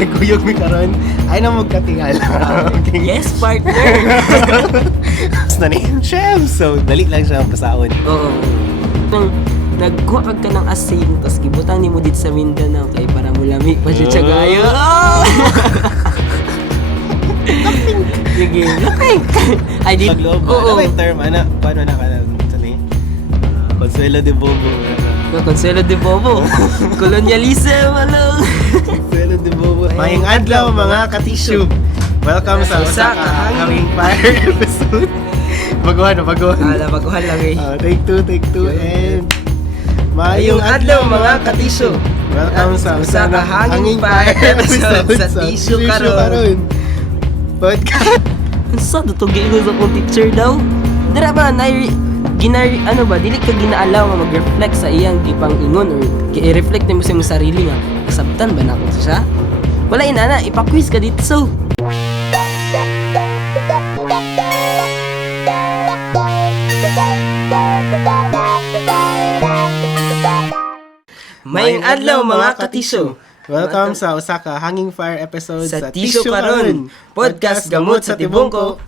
nagkuyog mi karon ay na magkatingala. Okay. Yes, partner! Basta ni Shem. So, dali lang siya pasahod. Oo. Nang nagkuha ka ng asin, tapos gibutang ni mo dito sa Mindanao, kay para mo lami pa siya tsagayo. Sige, lapink! Ay, di... Paglobo. Ano ba yung term? Ano? Paano na ka na? Consuelo de Bobo. Consuelo de Bobo. Colonialism, ano? Consuelo de Bobo. Maying adlaw mga katisyo. Welcome sa usa ka Hanging Fire episode. Baguhan. Baguhan lang eh. Take two. And mayong adlaw mga katisyo. Welcome sa usa ka Hanging Fire episode sa Tisyo Karon. Podcast. Sa to giingon sa kong teacher daw. Dira ba ano ba dili ka ginaalaw nga mag-reflect sa iyang gipang ingon or i-reflect nimo sa imong sarili nga kasabtan ba nako siya? Wala inana, ipa-quiz ka dito so. Mayong adlaw mga katisyo. Welcome sa usa ka Hanging Fire episode Sa Tisyo Karon, podcast gamot sa tibungko,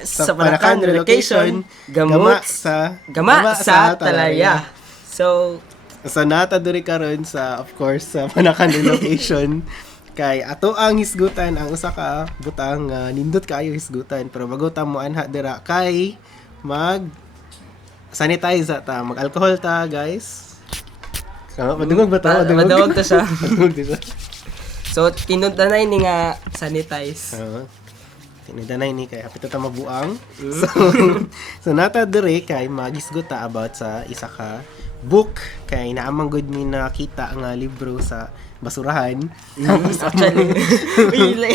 sa Panakan Relocation, gama sa Talaria. So nata diri karon sa, of course, sa Panakan Relocation. Kay ato ang hisgutan ang usa ka butang nindot kaayo hisgutan, pero bago ta mo anha dira kay mag sanitize ta, mag alcohol ta, guys. Madungog ba ito? Madungog to siya. So, tinuntanay ni nga sanitize. Tinuntanay ni kay hapit ta mabuang. So nata dire kay magisgot ta about sa isa ka book kay naamang good mi nakita nga libro sa basurahan. Actually,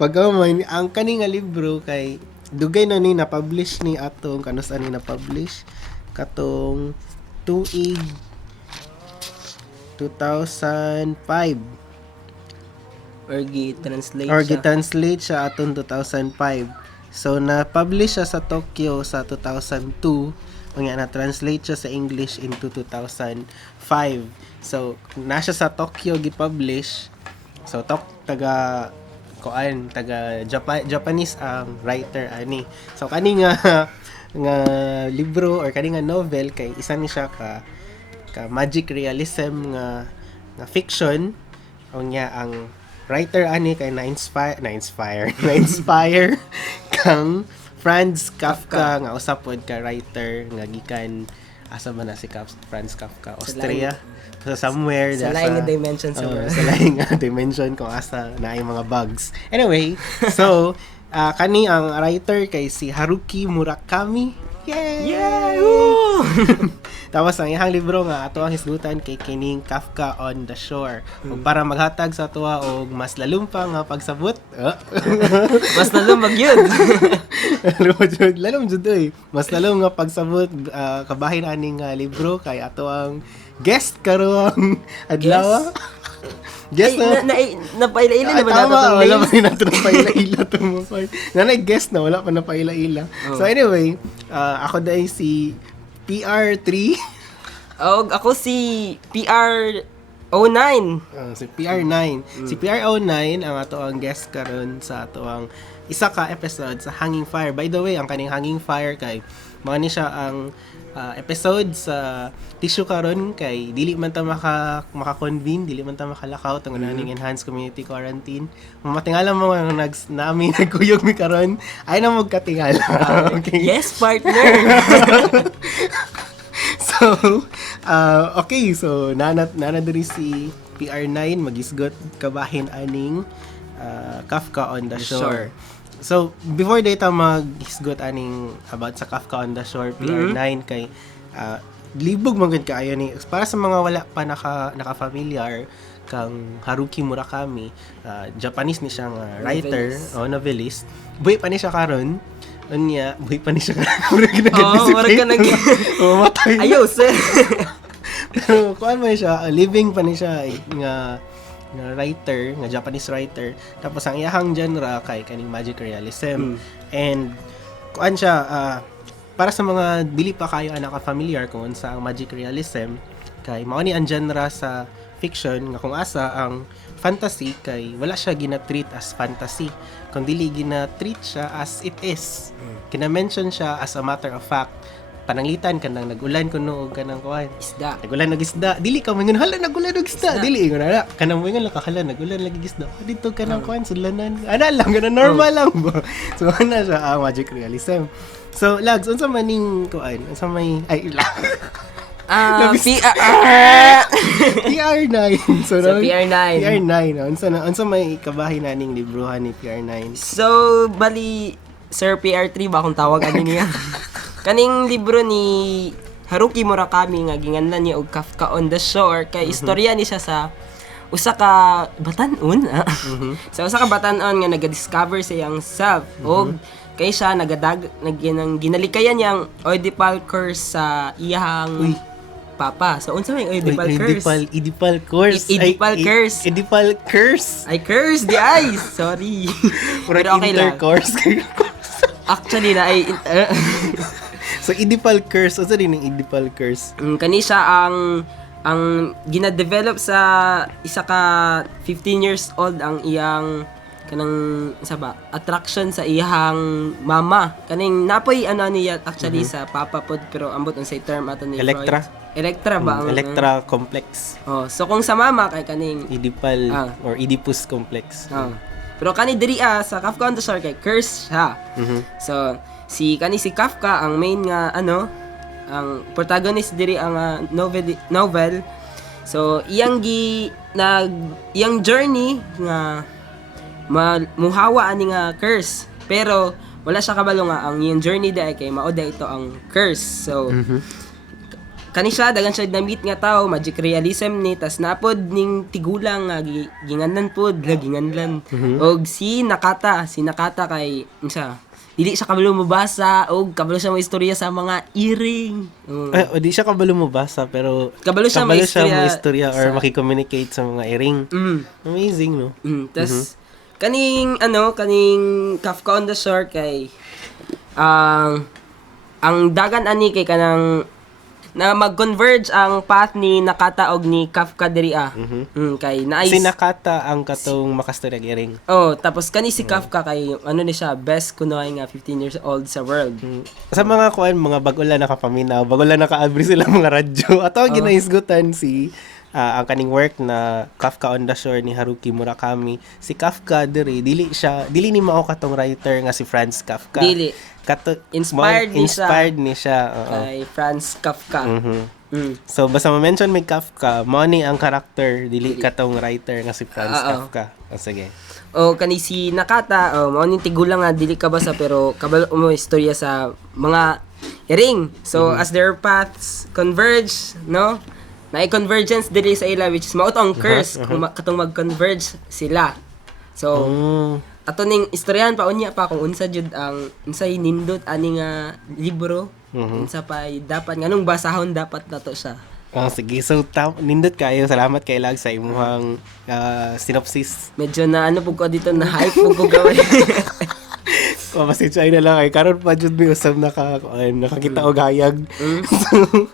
pagkamay ang kani nga libro kay dugay na ni na-publish ni atong kanus ani na-publish katong tuig 2005 or gi-translate siya atong 2005. So na-publish siya sa Tokyo sa 2002, unya na-translate siya sa English into 2005. So na siya sa Tokyo gi-publish. So taga Japanese ang writer ani. So kani nga libro or kani nga novel kay isa ni siya ka magic realism nga fiction. Unya ang writer ani kay na-inspire kang Franz Kafka nga usapod ka writer nga gikan asa man na si Franz Kafka, Austria. So somewhere sa laing dimension sa laing dimension kung asa naay mga bugs. Anyway, so kani ang writer kay si Haruki Murakami. Yay! Woo! Tapos ang ihang libro nga ato ang hisgutan kay kining Kafka on the Shore. Ug para maghatag sa tuwa og mas lalong pa nga pagsabot. Mas lalong magyud. Lalong jud eh. Mas lalong nga pagsabot kabahin aning libro kay ato ang guest karong adlaw. Guest napaila-ila na ba nato itong wala pa nato napaila-ila ito mo. Nanay guest na, wala pa napaila-ila. So anyway, ako dahil si PR3. Ako si PR09. Si PR9. Si PR09 ang ato ang guest karon sa ato ang isa ka episode sa Hanging Fire. By the way, ang kaning Hanging Fire kay mga ni siya ang episode sa Tisyo Karon kay dili man ta maka-convene, dili man ta makalakaw tungod aning enhanced community quarantine. Matingala mo nga nami nagkuyog mi karon ay na magkatingala. Okay. Yes, partner. So, okay, so nana diri si PR9 magisgot kabahin aning Kafka on the Shore. So, before data maghisgot aning about sa Kafka on the Shore, PR9 kay libog man gud kaayo ni para sa mga wala pa naka-familiar kang Haruki Murakami, Japanese ni siyang writer o novelist. Buhay pa ni siya karon. Buhay pa ni siya karon. Murag ka nag matay. Ayaw, sir. Pero kuan man siya, living pa ni siya nga writer, nga Japanese writer. Tapos ang iyahang genre kay kaning magic realism. And kuan siya para sa mga dili pa kayo anak familiar kung sa magic realism kay mao ni ang genre sa fiction nga kung asa ang fantasy kay wala siya gina-treat as fantasy kundi gina-treat siya as it is. Kina-mention siya as a matter of fact. Pananglitan kanang nag-ulan kuno og kanang kuan. Isda. Nag-ulan og isda. Dili ka mingon hala nag-ulan og isda. Dili ingon na. Kanang mingon lang kakala nag-ulan lagi isda. Dito kanang kuan sudlanan. Ana lang ganun normal lang ba. So ana siya ang magic realism. So lags unsa man ning kuan? Unsa may ay lang. PR9. So, So, PR9. PR9. Unsa may kabahin na ning libruhan ni PR9? So, bali, Sir PR3 ba kung tawag ani niya? Kaning libro ni Haruki Murakami nga ginganlan niya og Kafka on the Shore kay istorya ni siya sa usa ka batan-on. Sa usa ka batan-on nga naga-discover sa iyang self og kay siya ginalikayan niyang Oedipal curse sa iyang papa. So unsa may Oedipal curse? Oedipal curse. Oedipal curse. Oedipal curse. I curse the eyes. Sorry. Pero okay lang. Intercourse. Actually na ay So Oedipal curse, ano din ang Oedipal curse? kani siya ang gina-develop sa isa ka 15 years old ang iyang kanang attraction sa iyang mama. Kaning napoy niya actually sa papa pod pero ambot unsay term ato ni Electra? Freud. Electra ba? Electra complex. So kung sa mama kay kaning Oedipal or Oedipus complex. pero kani diri sa Kafka on the Shore kay curse siya. So si Kafka ang main nga ang protagonist diri ang novel. So iyang iyang journey nga muhawa ani nga curse. Pero wala siya kabalo nga ang iyang journey dai kay mao ito ang curse. So kani siya dagan siya na-meet nga tao, magic realism ni tas napod ning tigulang nga ginganlan pod, ginganlan. Og si Nakata kay dili siya kabalo mabasa og kabalo siya mo istorya sa mga earring. O di siya kabalo mo basa pero kabalo siya mo istorya or makicommunicate sa mga earring. Amazing no. Tas kaning Kafka on the Shore kay ang dagan ani kay kanang na mag-converge ang path ni Nakata og ni Kafka diri kay naay Si Nakata ang katong makastorya earring. Tapos kani si Kafka kay ni siya best kunoy nga 15 years old sa world. Sa mga mga bagulan nakapaminaw, bagulan nakaabri sila mga radyo. Ato ang ginaisgutan si ang kaning work na Kafka on the Shore ni Haruki Murakami. Si Kafka diri dili ni mao katong writer nga si Franz Kafka. Dili. Inspired ni siya kay Franz Kafka. So basta ma-mention may Kafka, mao ni ang character dili katong writer nga si Franz Kafka. Sige. Kani si Nakata, mao ni tigulang nga dili ka basa pero kabalo mo istorya sa mga earring. So as their paths converge, no? Naay convergence dili sa ila which is mao ang curse kung katong mag-converge sila. So ato ning istoryahan pa unya pa kung unsa jud ang unsay nindot ani nga libro. Unsa pa dapat nganong basahon dapat nato siya. Sige. So, nindot kayo. Salamat kay Lag sa imuhang synopsis. Medyo na pug ko dito na hype pug ko gawin. Masitsay na lang ay karon pa jud mi usab nakakita og hayag. So,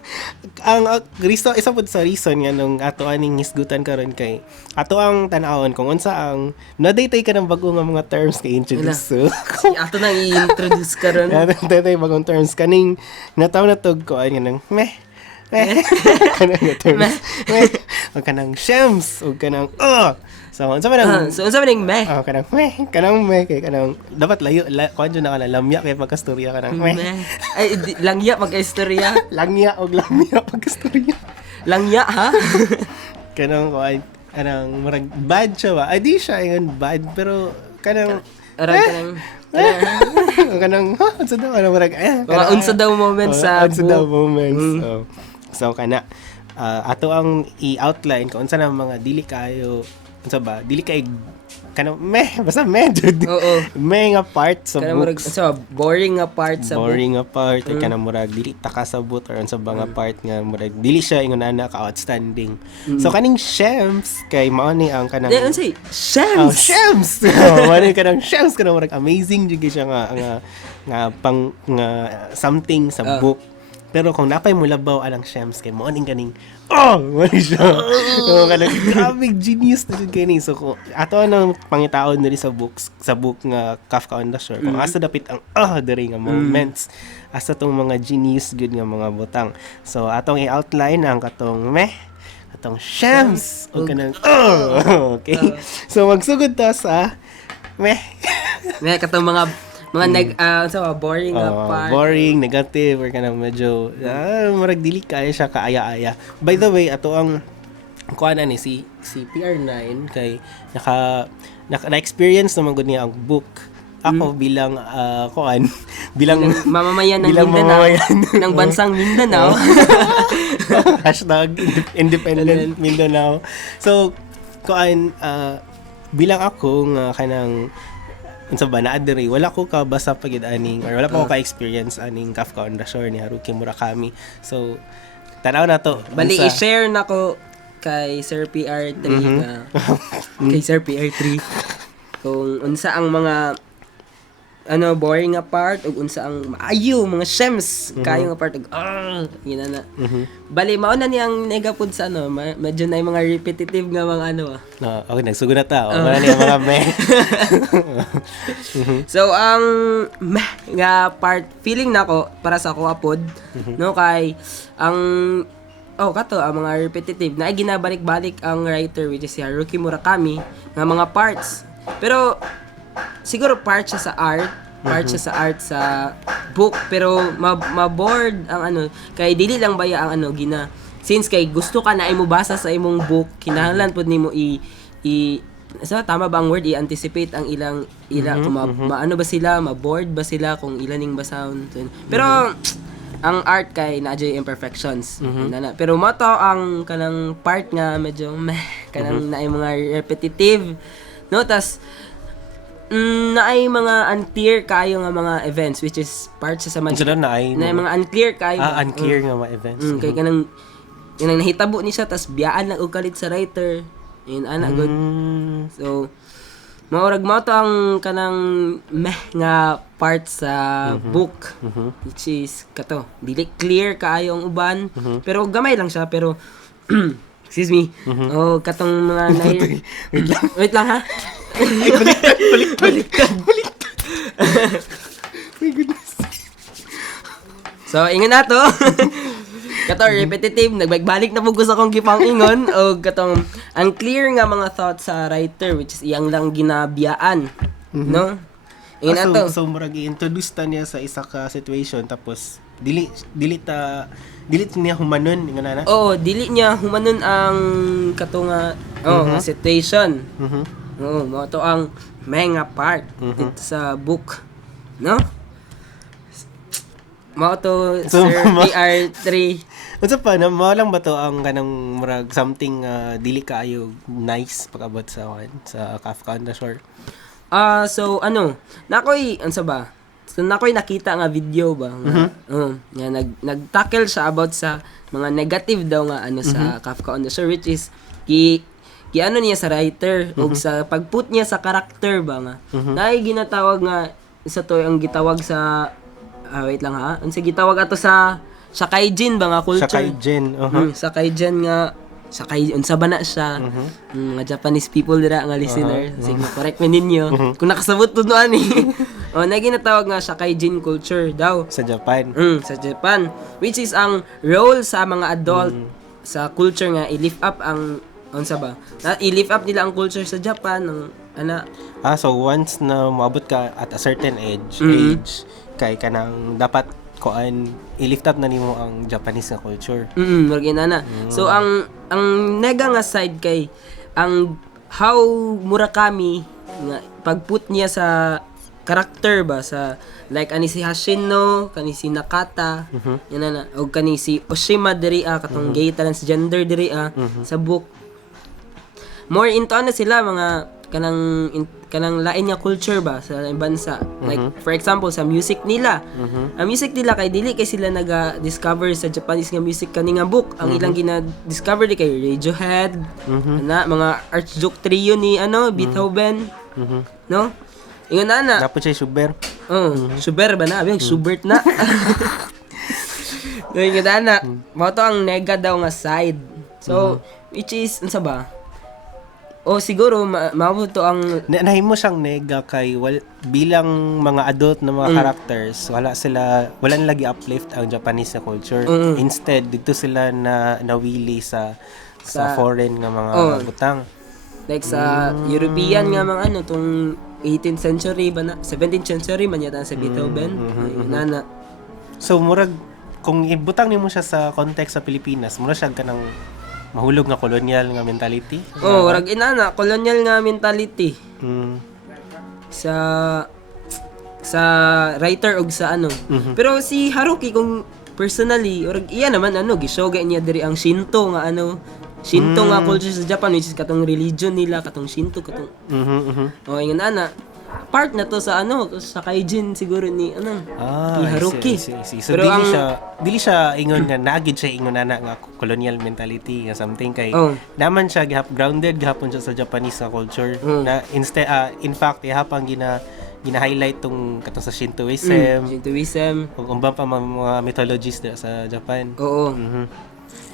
ang isa pud sa reason nga nung ato aning hisgutan karon kay ato ang tan-awon kung unsa ang na-date ka ng bago nga mga terms kay introduce. So, ato nang i-introduce karon. Na-date bagong terms kaning nataw na tog ko ay nang kanang terms. O kanang shems o kanang So, unsa man ang unsa man meh? Kanang kay kanang dapat layo kuan jud na kana lamya kay pagkastorya kanang Ay langya pagka-istorya. Langya og lamya pagkastorya. Langya ha? Kanang kuan murag bad siya ba? Ay di siya ingon bad pero kanang unsa daw murag mga unsa daw moments sa moments. So kana ato ang i-outline kung unsa na mga dili kayo unsa ba dili kay kanang basta jud. Nga part sa books. Boring nga part sa book. Kanang murag dili ta kasabot or unsa ba nga part nga murag dili siya ingon ana ka outstanding. So kaning shems kay mao ni ang kanang unsay shems. Shems. Mao ni kanang shems kanang murag amazing jud siya nga pang something sa book. Pero kung napay mo labaw alang Shems kay mo aning kaning mo ni siya. So kanang grabe genius na jud kani. So kung ato anong pangitaon diri sa book nga Kafka on the Shore. Kung asa dapit ang diri nga moments, asa tong mga genius good nga mga butang. So atong i-outline ang katong atong Shems o kanang okay. So magsugod ta sa May katong mga boring nga part. Boring, negative, or kanang medyo, marag dili kaya siya kaaya-aya. By the way, ato ang kuha na ni si PR9 kay na-experience naman gud niya ang book. Ako bilang bilang mamamayan ng bilang Mindanao, mamamayan. ng bansang Mindanao. Hashtag Independent Mindanao. So, bilang ako nga kanang unsa ba naa diri wala ko kabasa pagid aning or wala pa ko ka-experience aning Kafka on the Shore ni Haruki Murakami. So tanaw na to. Bali i-share nako kay Sir PR3 nga kay Sir PR3 kung unsa ang mga boring nga part ug unsa ang maayo mga Shems kayo nga part ug yun na. Bali mao na niyang negapod sa medyo na yung mga repetitive nga mga okay, nagsugod na ta. Wala na yung mga So ang nga part feeling nako para sa ako apod no kay ang kato ang mga repetitive na ginabalik-balik ang writer which is si Haruki Murakami nga mga parts. Pero siguro part siya sa art sa book pero ma-bored ang kay dili lang baya ang since kay gusto ka na imo basa sa imong book kinahanglan pud nimo tama ba ang word i-anticipate ang ilang kung maano ba sila ma-bored ba sila kung ilaning basahon pero ang art kay na-adjay imperfections pero mato ang kanang part nga medyo kanang naay mga repetitive no tas naay mga unclear kayo nga mga events which is part sa naay mga unclear kayo unclear nga mga events kay kanang nahitabo ni siya tas biyaan lang og kalit sa writer yun good so maurag mo to ang kanang nga part sa book which is kato dili clear kaayo ang uban pero gamay lang siya pero excuse me katong mga wait lang ha baliktad my goodness so ingon na to kato repetitive nagbalik na pug sa akong gipang ingon o katong unclear nga mga thoughts sa writer which is iyang lang ginabiyaan no ingon na to so murag i-introduce ta niya sa isa ka situation tapos dili niya humanon ingon na dili niya humanon ang kato nga situation mo to ang mga part sa book no mo to so, Sir PR3 unsa pa na lang ba to ang kanang murag something dili kaayo nice pag-abot sa Kafka on the Shore so nakoy unsa ba so nakoy nakita nga video ba nga nag-tackle siya about sa mga negative daw nga sa Kafka on the Shore which is giano niya sa writer o sa pagput niya sa karakter ba nga naay ginatawag nga isa to ang gitawag sa wait lang ha unsa gitawag ato sa Shakaijin ba nga culture Shakaijin nga unsa ba na siya mga Japanese people dira nga listener sige correct me ninyo kung nakasabot to no ani na ginatawag nga Shakaijin culture daw sa Japan sa Japan which is ang role sa mga adult sa culture nga i-lift up ang unsa ba? I-lift up nila ang culture sa Japan ng so once na maabot ka at a certain age kay kanang dapat i-lift up na nimo ang Japanese nga culture. So ang nega nga side kay ang how Murakami nga pagput niya sa character ba sa like ani si Hashino, kani si Nakata, o kani si Oshima diri katong gay transgender diri sa book. More into sila mga kanang lain nga culture ba sa bansa. Like for example sa music nila. Ang music nila kay dili kay sila naga-discover sa Japanese nga music kani nga book. Ang ilang gina-discover di kay Radiohead, mga Archduke Trio ni Beethoven. No? Ingon na. Dapat siya Schubert. Schubert ba na? Abing Schubert na. Ngayon nga na, mao to ang nega daw nga side. So, which is, ano sa ba? O siguro, mao to ang... Nahimo siyang nega kay bilang mga adult na mga characters, wala nila gi-uplift ang Japanese na culture. Instead, dito sila nawili sa foreign nga mga butang. Like sa European nga mga ano, tong 18th century ba na? 17th century man yata sa Beethoven. Nana. So, murag, kung ibutang nimo siya sa context sa Pilipinas, murag siya ka ng mahulog nga colonial nga mentality. Rag inana, colonial nga mentality. Sa writer og sa ano. Pero si Haruki kung personally, rag iya naman ano, gisyoga niya diri ang Shinto nga ano, Shinto nga culture sa Japan, which is katong religion nila, katong Shinto, katong... ingon ana, part na to sa ano, sa kaijin siguro ni ni Haruki. So pero dili siya ingon nga naagid siya ingon ana nga colonial mentality nga something kay naman siya grounded gihapon siya sa Japanese nga culture na instead in fact ihapang gina-highlight tong katong sa Shintoism ug umbang pa mga mythologies sa Japan. Oo.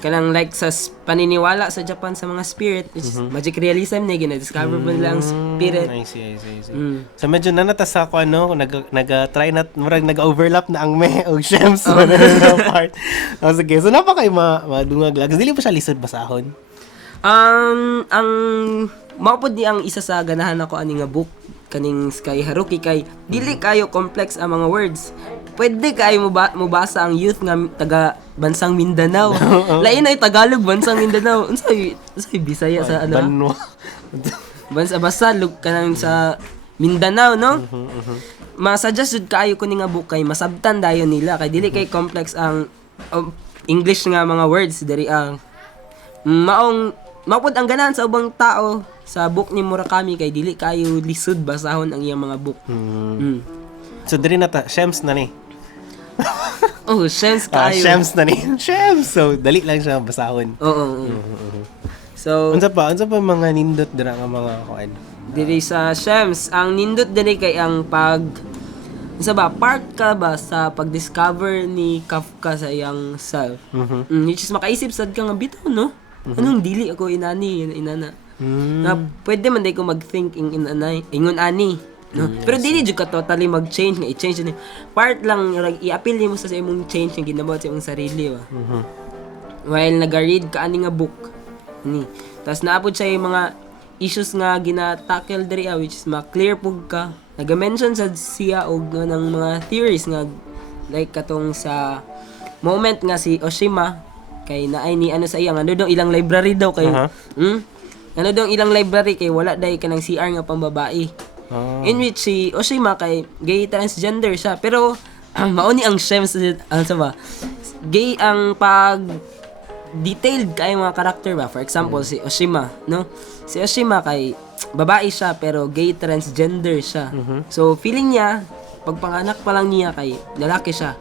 Kanang like sa paniniwala sa Japan sa mga spirit, which is magic realism na gina-discover mo nila ang spirit. I see. So medyo nanatas ako nag-try na murag nag-overlap na ang meh o shems na part. Sige, so napakay madungag lag. Dili pa siya lisod basahon. Ang maupod ni ang isa sa ganahan ako ani nga book kaning kay Haruki kay dili kayo complex ang mga words. Pwede kayo mubasa ang youth nga taga bansang Mindanao. Lain ay Tagalog bansang Mindanao. Unsay Bisaya sa ano? Basta lug kanang sa Mindanao, no? Ma-suggest kayo kuning nga book kay masabtan dayon nila kay dili kay complex ang English nga mga words diri ang mapod ang ganahan sa ubang tao sa book ni Murakami kay dili kayo lisod basahon ang iyang mga book. So diri na ta, shems na ni. Shems kayo. Shems na ni. Shems. So dali lang siya basahon. Oo. So unsa pa mga nindot dira nga mga kuan? Diri sa shems, ang nindot diri kay ang part ka ba sa pag-discover ni Kafka sa iyang self. Which is makaisip sad ka nga bitaw, no? Anong dili ako inana. Na pwede man day ko mag-think ingon ani. No? Pero dili jud ka totally mag-change nga i-change ni part lang i-appeal nimo sa imong change nga ginabuhat sa imong sarili ba. While naga-read ka ani nga book ni. Tas naapod siya yung mga issues nga gina-tackle diri which is ma-clear pug ka. Naga-mention sa siya og ng mga theories nga like katong sa moment nga si Oshima kay naay ni ano sa iya ano daw ilang library daw kay ano daw ilang library kay wala day kanang CR nga pambabae. In which si Oshima kay gay transgender siya pero mauni ang shems ano ba gay ang pag detailed kay mga karakter ba. For example si Oshima, no? Si Oshima kay babae siya pero gay transgender siya. So feeling niya pagpanganak pa lang niya kay lalaki siya.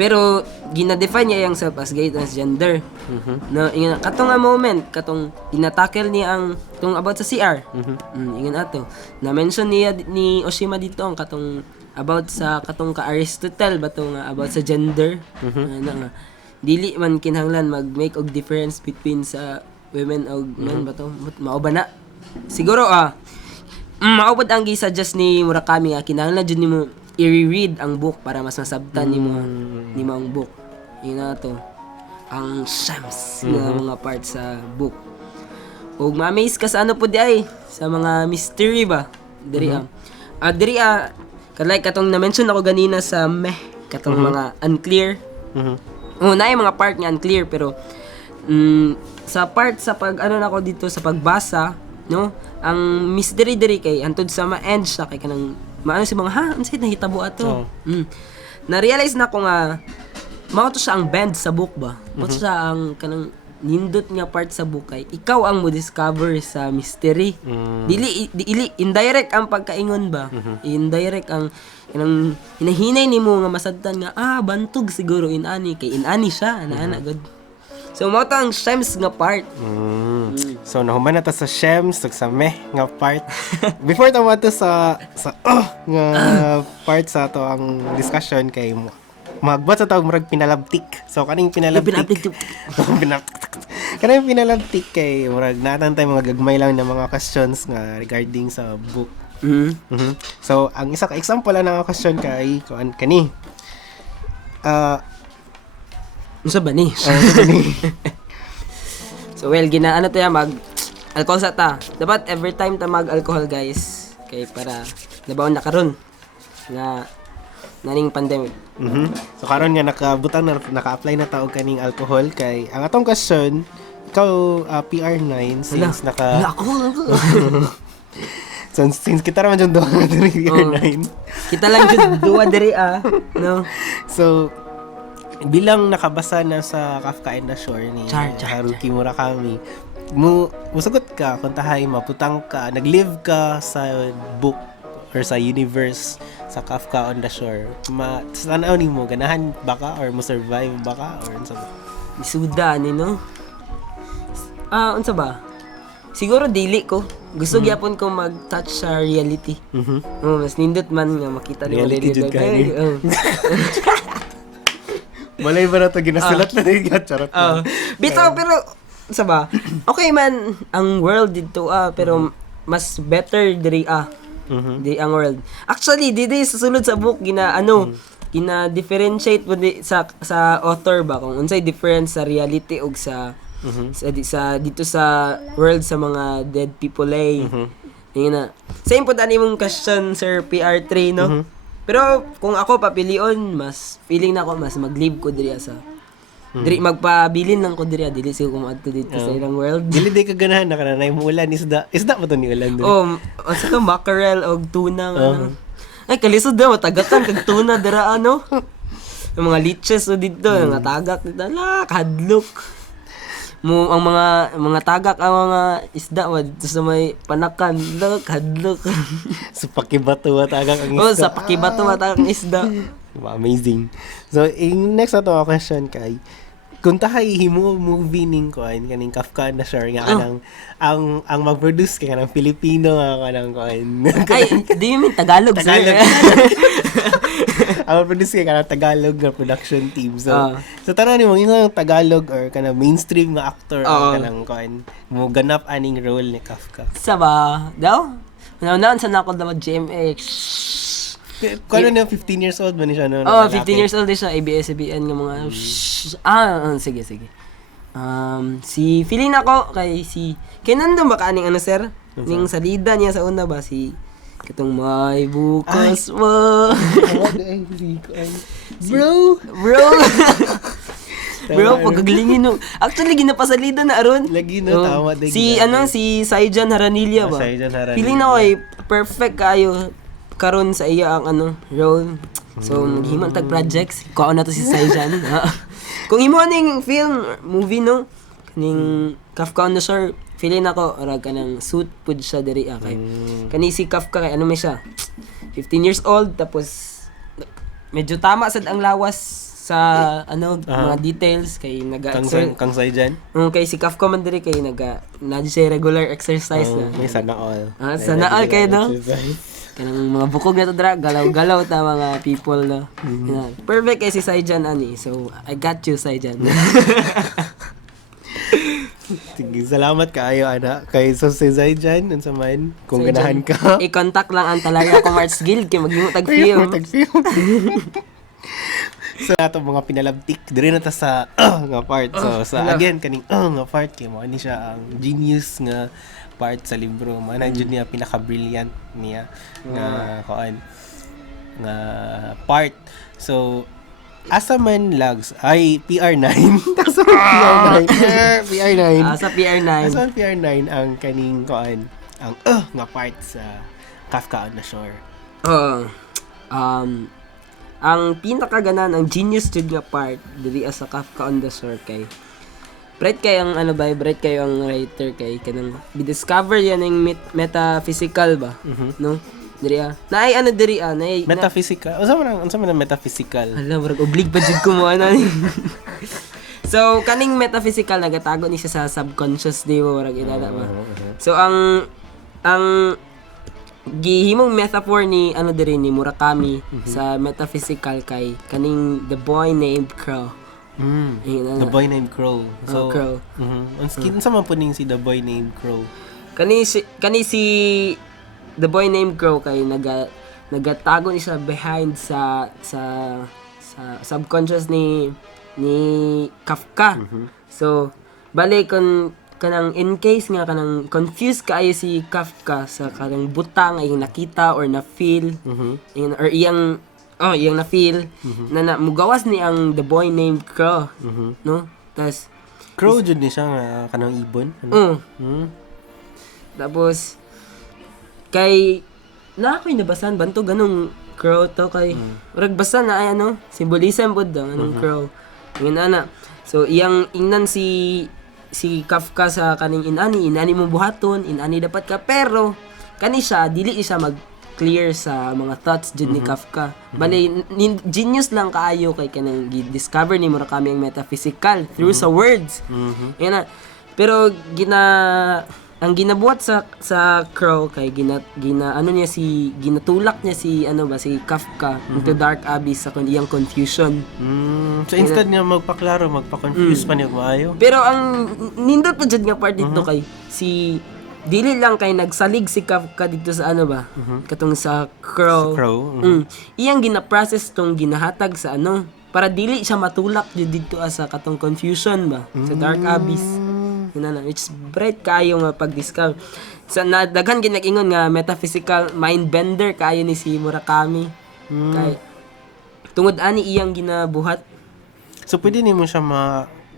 Pero gina-define niya yung self as gay transgender. No, ingon katong nga moment katong ina-tackle niya ang tong about sa CR. Ingon ato. Na-mention niya ni Oshima dito ang katong about sa katong ka Aristotle ba to nga about sa gender. Nga dili man kinahanglan mag-make og difference between sa women og men ba to? Mao ba na? Siguro maupod ang gi-suggest ni Murakami nga kinahanglan jud nimo i-read ang book para mas masabtan nimo ang book. Yun na to. Ang shems nga mga part sa book. Ug ma-amaze ka sa ano po di ay sa mga mystery ba? Diri like katong na-mention ako ganina sa katong mga unclear. Naay mga part nga unclear pero sa part sa pag nako dito sa pagbasa, no? Ang mystery diri kay antod sa ma-end siya kay kanang maano si mga unsay nahitabo ato. Na-realize na ko nga mao to siya ang bend sa book ba. Mao to siya ang kanang nindot nga part sa book kay ikaw ang mo discover sa mystery. Dili indirect ang pagkaingon ba. Indirect ang kanang hinahinay nimo nga masabtan nga bantog siguro inani kay inani siya ana god. So mao to ang shems nga part. So nahuman na ta sa shems ug sa meh nga part. Before ta to sa nga part sa to ang discussion kay magbuhat sa tawag murag pinalabtik. So kaning pinalabtik. Kanang pinalabtik kay murag natantay mga gagmay lang na mga questions nga regarding sa book. So ang isa ka example lang ng question kay kani. Unsa ba ni? So well, ginaano to ya mag-alcohol sa ta. Dapat every time ta mag-alcohol guys. Kay para labaw na karon nga naning pandemic. So karon nga naka-apply na taog kaning alcohol kay ang atong question ikaw PR9 since Wala ako. since kita raman jud duha diri PR9. Kita lang jud duwa diri no. So bilang nakabasa na sa Kafka and the Shore ni Haruki Murakami, musagot ka kung tahay maputang ka, naglive ka sa book or sa universe sa Kafka on the Shore. Sanaw ni mo, ganahan ba ka or mo survive ba ka or unsa ba? Isuda ni no. Unsa ba? Siguro dili ko. Gusto gyapon ko mag-touch sa reality. Mas nindot man nga makita ni Reality jud ka ni. Malay ba na ito ginasulat na yung charot na. Bitaw, pero, sa ba? Okay man, ang world dito, pero mas better diri, di ang world. Actually, didi sa sulod sa book, gina-differentiate mo sa author ba, kung unsay difference sa reality o sa dito sa world sa mga dead people Yun na. Same po tani mong question, Sir PR3, no? Pero kung ako papilion, mas feeling na ako mas mag-live ko diri sa diri magpabilin lang ko diri dili siguro kumadto dito sa ilang world. Dili di ka ganahan na kanay mo ulan isda ba to ni ulan diri? Asa ka mackerel og tuna ano. Ay kalisod daw matagatan kag tuna dira ano. Yung mga leeches dito, nga tagak dito, kadlok. Ang mga tagak ang mga isda sa may panakan hadlok sa pakibato tagak ang isda. Sa pakibato tagak ang isda. Amazing. So in next na to question kay kung tahay himo movie ning kuan kaning Kafka na Shore nga kanang ang mag-produce kay kanang Pilipino nga kanang kuan. Ay, di mean Tagalog, sir. Ang produce kay kanang Tagalog nga production team. So tanan nimo yung Tagalog or kanang mainstream nga actor or kanang kuan mo ganap aning role ni Kafka. Sa ba? Daw? Naunaan sa nako daw GMX. Kano na 15 years old ba ni siya no? 15 years old din siya, ABS-CBN nga mga sige. Si feeling ako kay nandun ba kaning ano sir? Ning salida niya sa una ba si katong may bukas mo. Bro, pagaglingin no. Actually ginapasalida na aron. Lagi no tama din. Si Saijan Haranilia ba? Feeling ako ay perfect kayo karon sa iya ang role. So maghiman tag projects. Kuha na to si Saijan. Kung imo ning film movie no ning Kafka on the Shore, feeling ako ra kanang suit pud siya diri kay kani si Kafka kay may siya 15 years old tapos medyo tama sad ang lawas sa mga details kay kang Saijan. Kay si Kafka man diri kay na siya regular exercise na. May sana all. Sana all kay no. Kanang mga bukog na to dra, galaw-galaw ta mga people na. Perfect kay si Saijan ani. So, I got you Saijan. Sige, salamat kaayo ana. Kay so si Saijan unsa man kung ganahan ka. I-contact lang ang Talaga Commerce Guild kay maghimo tag film. So ato mga pinalabtik diri na ta sa nga part. So sa again kaning nga part kay mo ani siya ang genius nga part sa libro. Mana jud niya pinaka-brilliant niya nga kuan nga part. So asa man lags ay PR9. Asa PR9. Asa PR9. Asa PR9 ang kaning kuan ang nga part sa Kafka on the Shore. Ang pinakaganan, ang genius jud nga part diri sa Kafka on the Shore kay bright kay ang bright kayo ang writer kay kanang discover yan ng metaphysical ba no diri naay diri naay metaphysical unsa man ang metaphysical hala murag oblig ba jud ko mo so kaning metaphysical nagatago ni siya sa subconscious di ba murag idala ba so ang gihimong metaphor ni ano diri ni Murakami sa metaphysical kay kaning the boy named Crow. The Boy Named Crow. So, Crow. Unsa man po ning si The Boy Named Crow? Kani si the boy named Crow kay nagatago ni siya behind sa subconscious ni Kafka. So bali kanang in case nga kanang confused kaayo si Kafka sa kanang butang ay nakita or na feel or iyang na feel na mugawas ni ang the boy named Crow, no? Tas Crow jud ni siya nga kanang ibon. tapos kay na ako'y nabasan banto ganong crow to kay urag basa na ay ano symbolism pod daw anong crow ngin ana. So iyang ingnan si Kafka sa kaning inani mo buhaton, inani dapat ka, pero kani siya dili siya mag clear sa mga thoughts jud ni Kafka. Bali genius lang kaayo kay kanang discover ni Murakami ang metaphysical through sa words. Yan na. Pero ang ginabuhat sa Crow kay ginatulak niya si si Kafka into dark abyss sa iyang confusion. So instead nga magpaklaro, magpa-confuse pa niya maayo. Pero ang nindot pa jud nga part dito kay dili lang kay nagsalig si Kafka dito sa katong sa Crow. Iyang gina-process tong ginahatag sa para dili siya matulak jud dito sa katong confusion ba sa dark abyss. It's bright kayo nga pag-discover. Sa daghan ginag-ingon nga metaphysical mind bender kayo ni si Murakami. Kay tungod ani iyang ginabuhat. So pwede nimo siya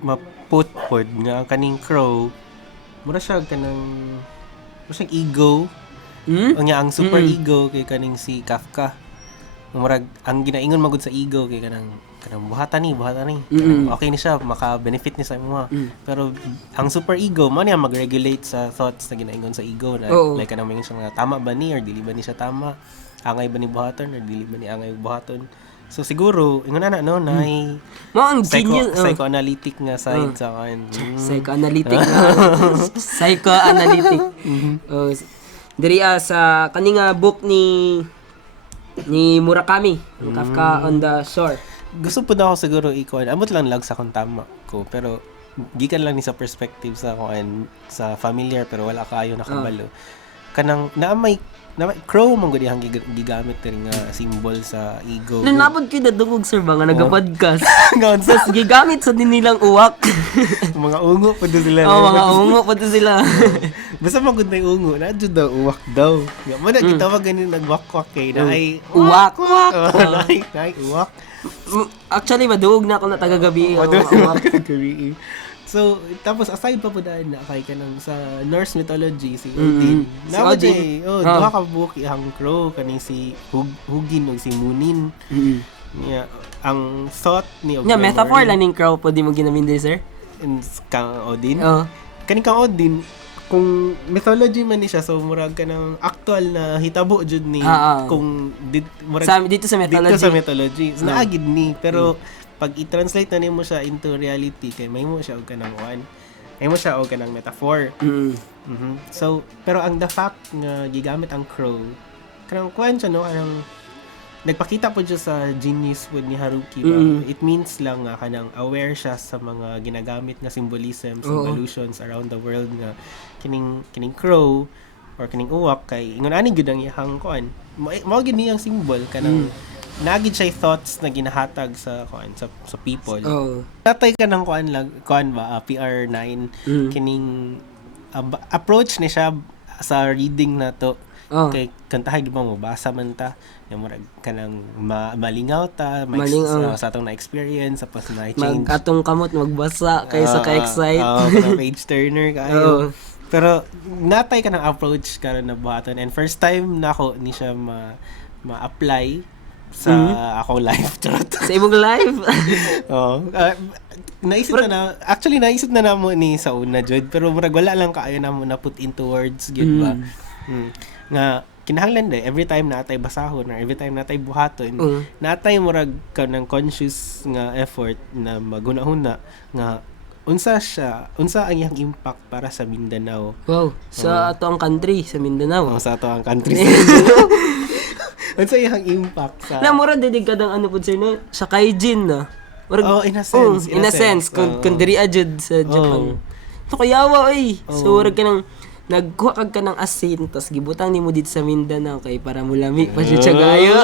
ma-put pod nga kaning Crow mura siya siyang ego. Ang super ego kay kaning si Kafka. Murag ang ginaingon magud sa ego kay kanang buhatan ni. Okay ni siya, maka-benefit ni sa imo. Pero ang super ego man niya mag-regulate sa thoughts na ginaingon sa ego na like kanang mingon siya nga tama ba ni or dili ba ni siya tama? Angay ba ni buhaton or dili ba ni angay buhaton? So siguro ingon na mo ang genius psychoanalytic nga side sa kan. Psychoanalytic. Diri sa kaninga book ni Murakami, Kafka on the Shore. Gusto po na ako siguro ikuan. Amot lang sa kung tama ko, pero gikan lang ni sa perspective sa sa familiar pero wala kaayo nakabalo. Kanang naamay Crow man gud ang gigamit rin nga symbol sa ego. Nanapod ko dadungog sir ba nga nagapodcast. Gas gigamit sa dinilang uwak. Mga ungo pa do sila. Mga ungo pa do sila. Basta magud na ungo, na jud daw uwak daw. Nga man gitawag ganin nagwakwak kay na ay uwak. Nay uwak. Actually madungog na ako na tagagabi uwak. So, tapos aside pa po dahil na kay kanang sa Norse mythology si Odin. Duha ka book ang Crow kaning si Hugin ug si Munin. Yeah, ang thought ni metaphor lang ning Crow pwede mo ginamindi sir. Kang Odin. Kaning kang Odin kung mythology man ni siya so murag kanang actual na hitabo jud ni kung dito sa mythology. So, naagid ni pero pag i-translate na nimo siya into reality kay may mo siya og kanang metaphor. So pero ang the fact nga gigamit ang Crow kanang kuan siya kanang nagpakita po siya sa genius with ni Haruki ba? It means lang nga kanang aware siya sa mga ginagamit nga symbolisms and allusions around the world nga kining Crow or kining uwak kay ingon ani gud ang iyang kuan mao gid niyang symbol kanang nagid siya thoughts na ginahatag sa people. Natay ka ng kuan ba PR9 kining approach ni siya sa reading na to. Kay kantahay di ba mo basa man ta yung murag kanang malingaw ta sa atong na experience tapos na change atong kamot magbasa kaysa ka-excite. Page turner kayo. Pero natay ka ng approach karon na buhaton and first time nako ni siya ma-apply sa akong life charot. Sa imong life? Naisip na namo ni sa una jud pero murag wala lang kaayo namo na put into words gid ba. Nga kinahanglan every time natay basahon or every time natay buhaton natay murag kanang conscious nga effort na magunahuna nga unsa ang iyang impact para sa Mindanao? Wow, sa ato ang country, sa Mindanao. Sa ato ang country. Unsa iyang impact sa Na mura didig ka ng ano po sir no? Sa kaijin na. Murag, in a sense. in a sense, kung diri ajud sa Japan. Ito kayawa oy. So murag ka nang nagkuha kag ka ng asin tas gibutang nimo dito sa Mindanao kay para mulami pa siya gayo.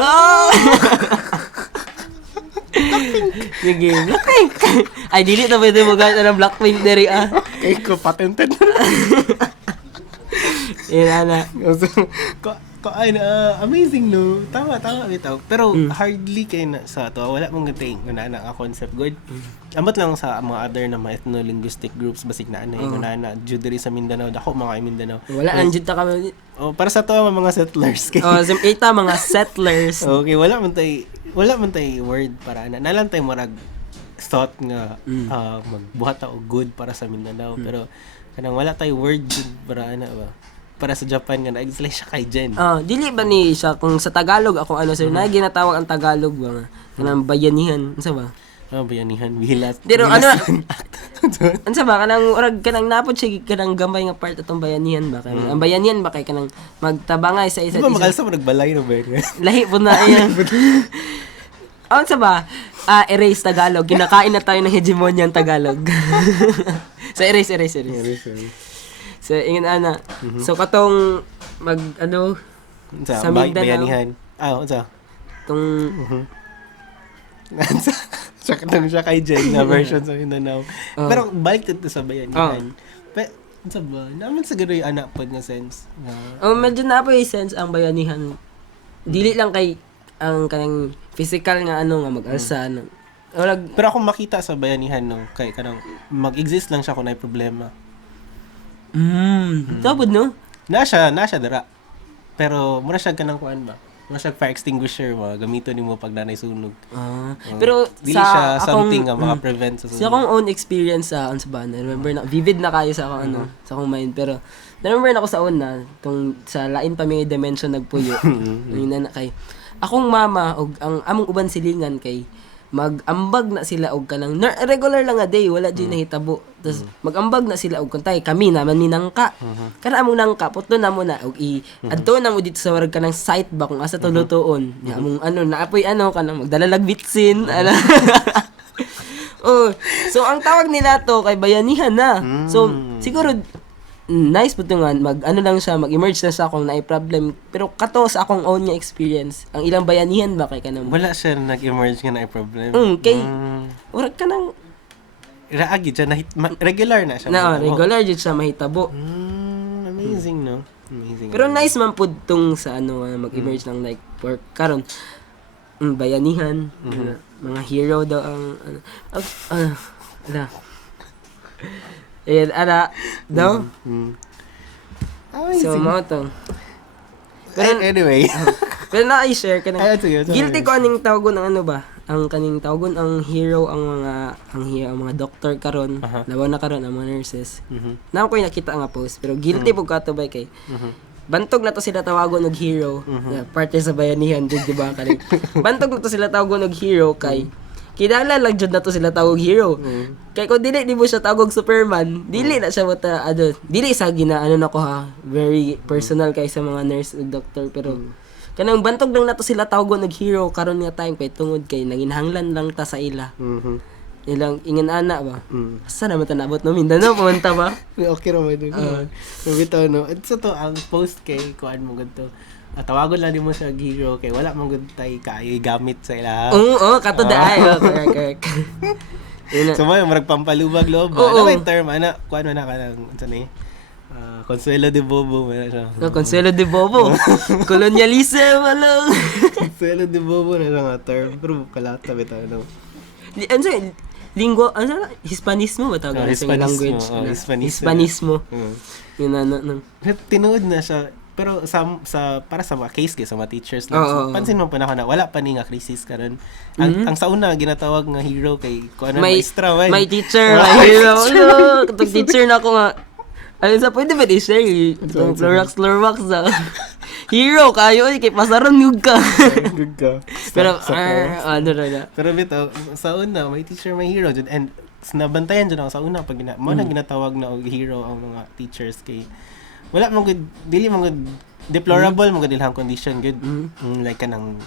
Sige, Blackpink. Ay, dili na pwede mo gawin ng Blackpink diri kay ko patented. Yan ana. Amazing no. Tama bitaw. Pero hardly kay na sa to wala mong gatay nga na concept good. Amot lang sa mga other na mga ethno-linguistic groups basig na anay na diri sa Mindanao dako mga Mindanao. Wala anjud ta kami. Para sa to mga settlers kay. Ita mga settlers. Okay, wala man tay word para na nalang tay murag thought nga magbuhat og good para sa Mindanao pero kanang wala tay word good para ana ba para sa Japan nga nagsila siya kay Jen. Dili ba ni siya kung sa Tagalog ako ano sir na ginatawag ang Tagalog ba nga kanang bayanihan unsa ba? Bayanihan bilat. Pero ano unsa ba kanang urag kanang napod siya kanang gamay nga part atong bayanihan ba kay ang bayanihan ba kay kanang magtabangay sa isa Di ba makalsa mo nagbalay no ba? lahi po na ayan. Unsa ba? Erase Tagalog. Kinakain na tayo ng hegemonya ng Tagalog. So erase. So ingin ana. So katong sa Mindanao bayanihan. Unsa? Tong siya kay Jen na version sa Mindanao. Pero balik dito sa bayanihan. Unsa ba? Naman sa ganoy anak pod nga sense. Medyo na po yung sense ang bayanihan. Dili lang kay ang kanang physical nga nga mag-alsa pero akong makita sa bayanihan no kay kanang mag-exist lang siya kung may problema. Tapos no? Na siya dira. Pero mura siya kanang kuan ba? Mura siya fire extinguisher ba gamiton nimo pag nanay sunog. Pero dili siya something nga maka-prevent sa sunog. Sa akong own experience sa unsa ba? Remember na vivid na kayo sa akong sa akong mind pero remember na ako sa una tong sa lain pa may dimension nagpuyo. Yung na kay akong mama og ang among uban silingan kay magambag na sila og kanang regular lang nga day wala di nahitabo tas magambag na sila og kantay kami naman ni nangka kana among nangka putlo na mo na og adto na mo dito sa warag kanang site ba kung asa to lutoon nya among naapoy kanang magdalalag bitsin so ang tawag nila to kay bayanihan na so siguro nice po nga lang siya mag-emerge na sa akong naay problem pero kato sa akong own nga experience ang ilang bayanihan ba kay kanang wala siya nag-emerge nga naay problem kay urag kanang raagi siya regular na siya regular jud siya mahitabo amazing no amazing pero nice man pud tong sa mag-emerge lang like for karon bayanihan mga hero daw ang daw. So, mo to. Pero, anyway. Pero na-i-share ka na. Sige. Guilty ko aning tawagon ang ba? Ang kaning tawagon ang hero ang mga doctor karon, laban na karon ang mga nurses. Na ko nakita nga post pero guilty pug kato ba kay. Bantog na to sila tawagon og hero. Parte sa bayanihan jud di ba kaning. Bantog na to sila tawagon og hero kay kinala lang jud na to sila tawag hero. Kay kung dili mo siya tawag Superman, dili na siya dili sa nako very personal kay sa mga nurse ug doctor pero kanang bantog lang nato sila tawag og hero karon nga time kay tungod kay nanginhanglan lang ta sa ila. Ilang ingan ana ba? Asa na man ta nabot no Mindanao pumunta ba? Okay ra mo dun. Bitaw no. Ito to ang post kay kuan mo gadto. Tawagon lang din mo siya hero kay wala mong tay kaayo gamit sa ila. Kato daay. Correct. So mo marag pampalubag loob. Ano may term kuan na kanang unsa ni? Consuelo de Bobo man siya. Consuelo de Bobo. Colonialism along. Consuelo de Bobo na siya nga term pero kalata bitaw no. Lingua Hispanismo ba tawag sa language? Hispanismo. Yun na. Tinuod na siya. Pero para sa mga case sa mga teachers lang. Pansin mo pa na wala pa ni nga crisis karon. Ang sa una ginatawag nga hero kay kuan maestra man. May teacher, may hero. Katong teacher na ako nga. Ayun sa pwede ba i-share? Florwax hero kayo kay pasaron yug ka. Good ka. Pero ano na. Pero bitaw sa una may teacher may hero and nabantayan dyan ako sa una pag mo na ginatawag na og hero ang mga teachers kay wala man gud dili man gud deplorable man gud ilang condition gud like kanang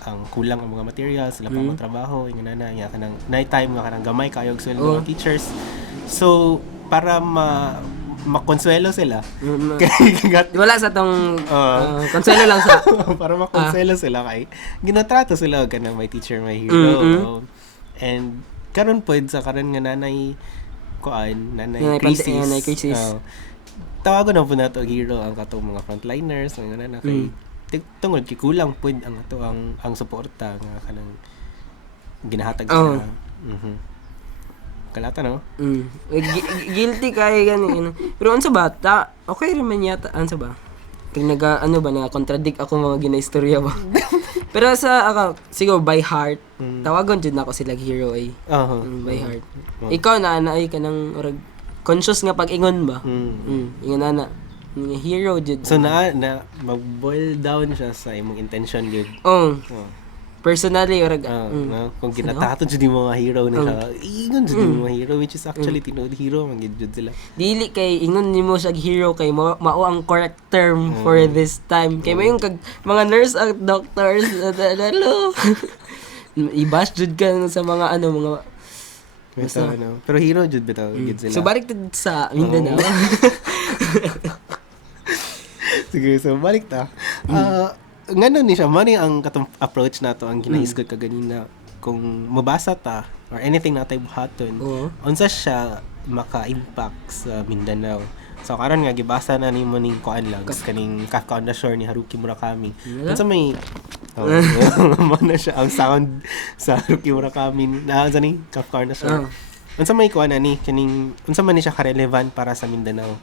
ang kulang ang mga materials sila pa mga trabaho ingana na nga kanang night time nga kanang gamay kayo og sweldo ng teachers so para makonsuelo sila wala sa tong konsuelo lang sa para makonsuelo sila kay ginatrato sila og kanang may teacher may hero and karon pod sa karon nga nanay crisis tawagon na po na to hero ang katong mga frontliners nga na kay tungod kay kulang pod ang ato ang suporta nga kanang ginahatag sila. Kalata no? Guilty kay gani. Pero unsa ba okay rin man yata unsa ba? Kung contradict ako mga ginaistorya ba. Pero sa ako siguro by heart tawagon jud nako sila hero ay. By heart. Ikaw na ay kanang orag conscious nga pag-ingon ba? Ingon na hero jud. So na mag-boil down siya sa imong intention jud. Personally orag kung ginatato jud yung mga hero nila. Ingon jud yung mga hero which is actually tinuod hero man jud sila. Dili kay ingon nimo siya hero kay mao ang correct term for this time. Kay may yung mga nurse at doctors lalo. I-bash jud ka sa mga mga pero hero jud bitaw gid sila. So balik sa Mindanao. Sige, so balik ta. Ngano ni siya, mani ang katong approach nato ang ginahisgot ka ganina kung mabasa ta or anything na tayo buhaton. Unsa siya maka-impact sa Mindanao. So karon nga gibasa na nimo ning kuan lags kaning Kafka on the Shore ni Haruki Murakami. Unsa may mo na siya ang sound sa Haruki Murakami na ni Kafka on the Shore. Unsa may kuan ani kaning unsa man ni siya ka-relevant para sa Mindanao?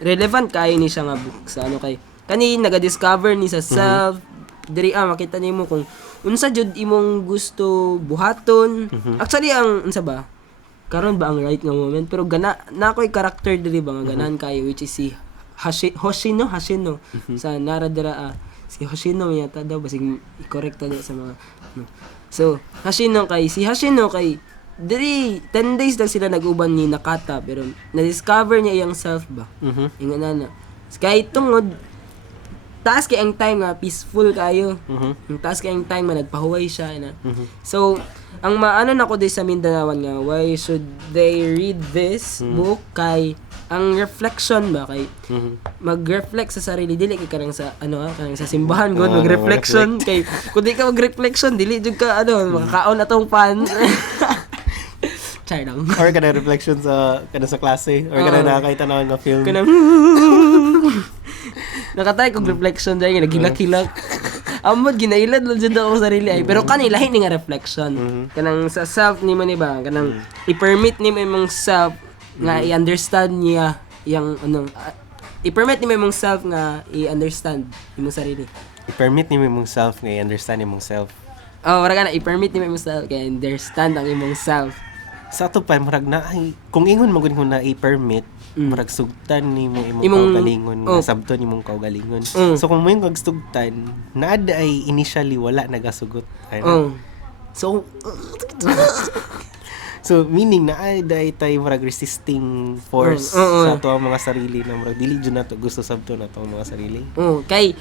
Relevant kayo ni siya nga book sa kay kani naga-discover ni sa self diri makita nimo kung unsa jud imong gusto buhaton. Actually ang unsa ba karon ba ang right nga moment pero na ko'y character diri ba nga ganahan kayo which is si Hoshino sa Naradara si Hoshino yata daw basig i-correct daw sa mga so Hoshino kay diri 10 days lang sila nag-uban ni Nakata pero na-discover niya iyang self ba. Ingon na. Kay tungod taas kay ang time nga peaceful kayo. Yung taas kay ang time nga nagpahuway siya na. So ang maano nako di sa Mindanawan nga why should they read this book kay ang reflection ba kay mag-reflect sa sarili dili kay kanang sa kanang sa simbahan gud mag-reflection kay kun di ka mag-reflection dili jud ka makakaon atong pan. Or kana reflection sa klase or kana nakakita na film. Nakatay kog reflection dahil naghilak-hilak. Amod ginailad lang jud ako sa sarili ay pero kanila lahi ni nga reflection. Kanang sa self nimo ni ba kanang i-permit nimo imong self nga i-understand niya yang i-permit nimo imong self nga i-understand imong sarili. I-permit nimo imong self nga i-understand imong self. Wala ka i-permit nimo imong self nga i-understand ang imong self. Sa ato pa murag na kung ingon mo gud na i-permit murag sugtan nimo imong kaugalingon nga sabton imong kaugalingon. So kung mo yung kagsugtan naada ay initially wala nagasugot. So meaning na ay tay murag resisting force sa ato mga sarili na murag dili jud nato gusto sabton nato mga sarili. Kay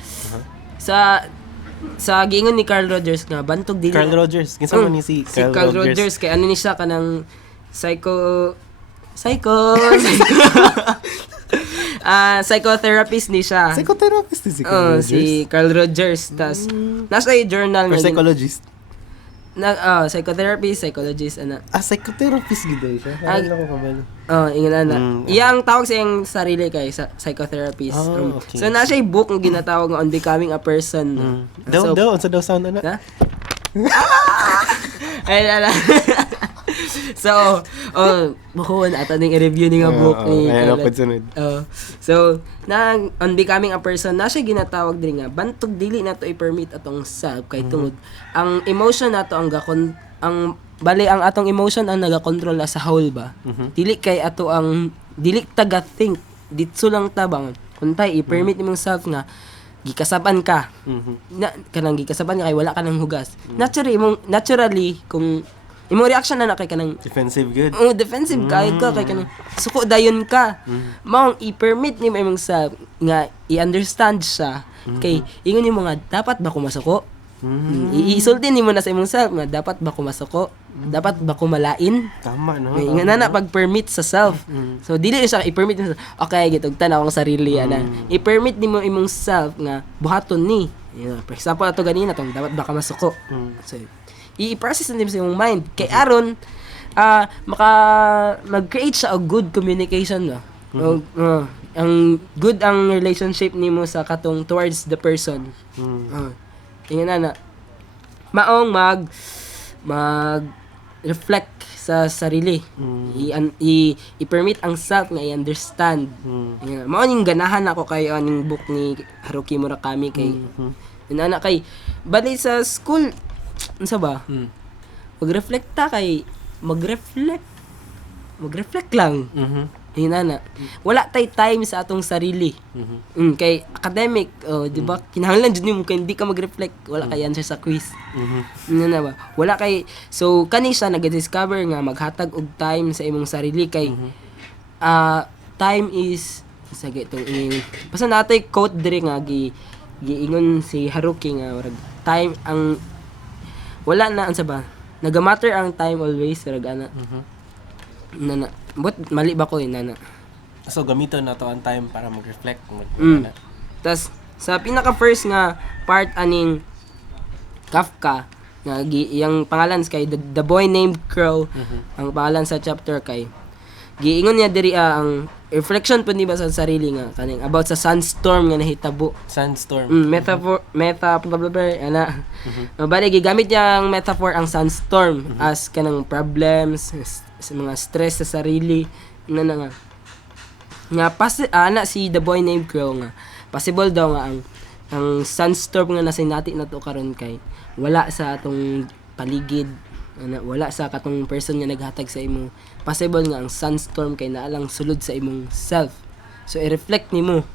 sa giingon ni Carl Rogers nga bantog dili Carl Rogers kinsa man ni si Carl Rogers kay ano ni siya kanang psychotherapist ni siya. Psychotherapist ni si Carl Rogers. Si Carl Rogers tas nasa journal or psychologist. Psychologist ana. Psychotherapist gid siya. Ano ko kabalo. Ingon ana. Iyang tawag sa iyang sarili kay psychotherapist. Okay. So na siya book nga ginatawag nga On Becoming a Person. Daw unsa daw sound ana? Ay ala. So, bukuan ata ning i-review ni nga book ni. So, na On Becoming a Person na siya ginatawag diri nga bantog dili nato i-permit atong self kay tungod ang emotion nato ang bali ang atong emotion ang naga-control sa whole ba. Dili kay ato ang dili taga think ditso lang tabang kuntay i-permit imong self nga gikasaban ka. Kanang gikasaban ka kay wala ka nang hugas. Naturally kung Imong reaction na kay kanang Defensive good. defensive kay ka kay kanang suko dayon ka. Maong i-permit nimo imong sa nga i-understand siya. Kay ingon nimo nga dapat ba ko masuko? Iisultin nimo na sa imong self nga dapat ba ko masuko? Dapat ba ko malain? Tama, no? Nga na pag-permit sa self. So dili siya i-permit mo okay gitugtan akong sarili ana. I-permit nimo imong self nga buhaton ni. For example ato ganina tong dapat ba ka masuko? So i-process na nimo sa imong mind. Kay aron mag-create siya og good communication no. Ang good ang relationship nimo sa katong towards the person. Tingnan na maong mag reflect sa sarili. I-permit ang self nga i-understand. Mao ning ganahan ako kay aning book ni Haruki Murakami kay inana kay bali sa school unsa ba? Mag-reflect ta kay mag-reflect lang. Hinana. Wala tay time sa atong sarili. Kay academic, di ba? Kinahanglan jud nimo kay hindi ka mag-reflect, wala kay answer sa quiz. Na ba? Wala kay so kani siya nag-discover nga maghatag og time sa imong sarili kay time is sa gitong basta natay quote diri nga giingon si Haruki nga time ang wala na ansa ba? Nagamatter ang time always rag ana. Nana. But mali ba ko nana? So, gamiton na to ang time para mag-reflect. Tas, sa pinaka-first nga part aning Kafka, nga yung pangalan kay The Boy Named Crow, ang pangalan sa chapter kay, giingon niya diri ang reflection po ba sa sarili nga, kaning about sa sunstorm nga nahitabo. Sandstorm. Metaphor, ana. Bali, gigamit niya ang metaphor ang sunstorm as kanang problems, sa mga stress sa sarili nga ana si The Boy Named Crow nga possible daw nga ang sunstorm nga nasinati nato karon kay wala sa atong paligid wala sa katong person nga naghatag sa imo possible nga ang sunstorm kay naa lang sulod sa imong self so i-reflect nimo.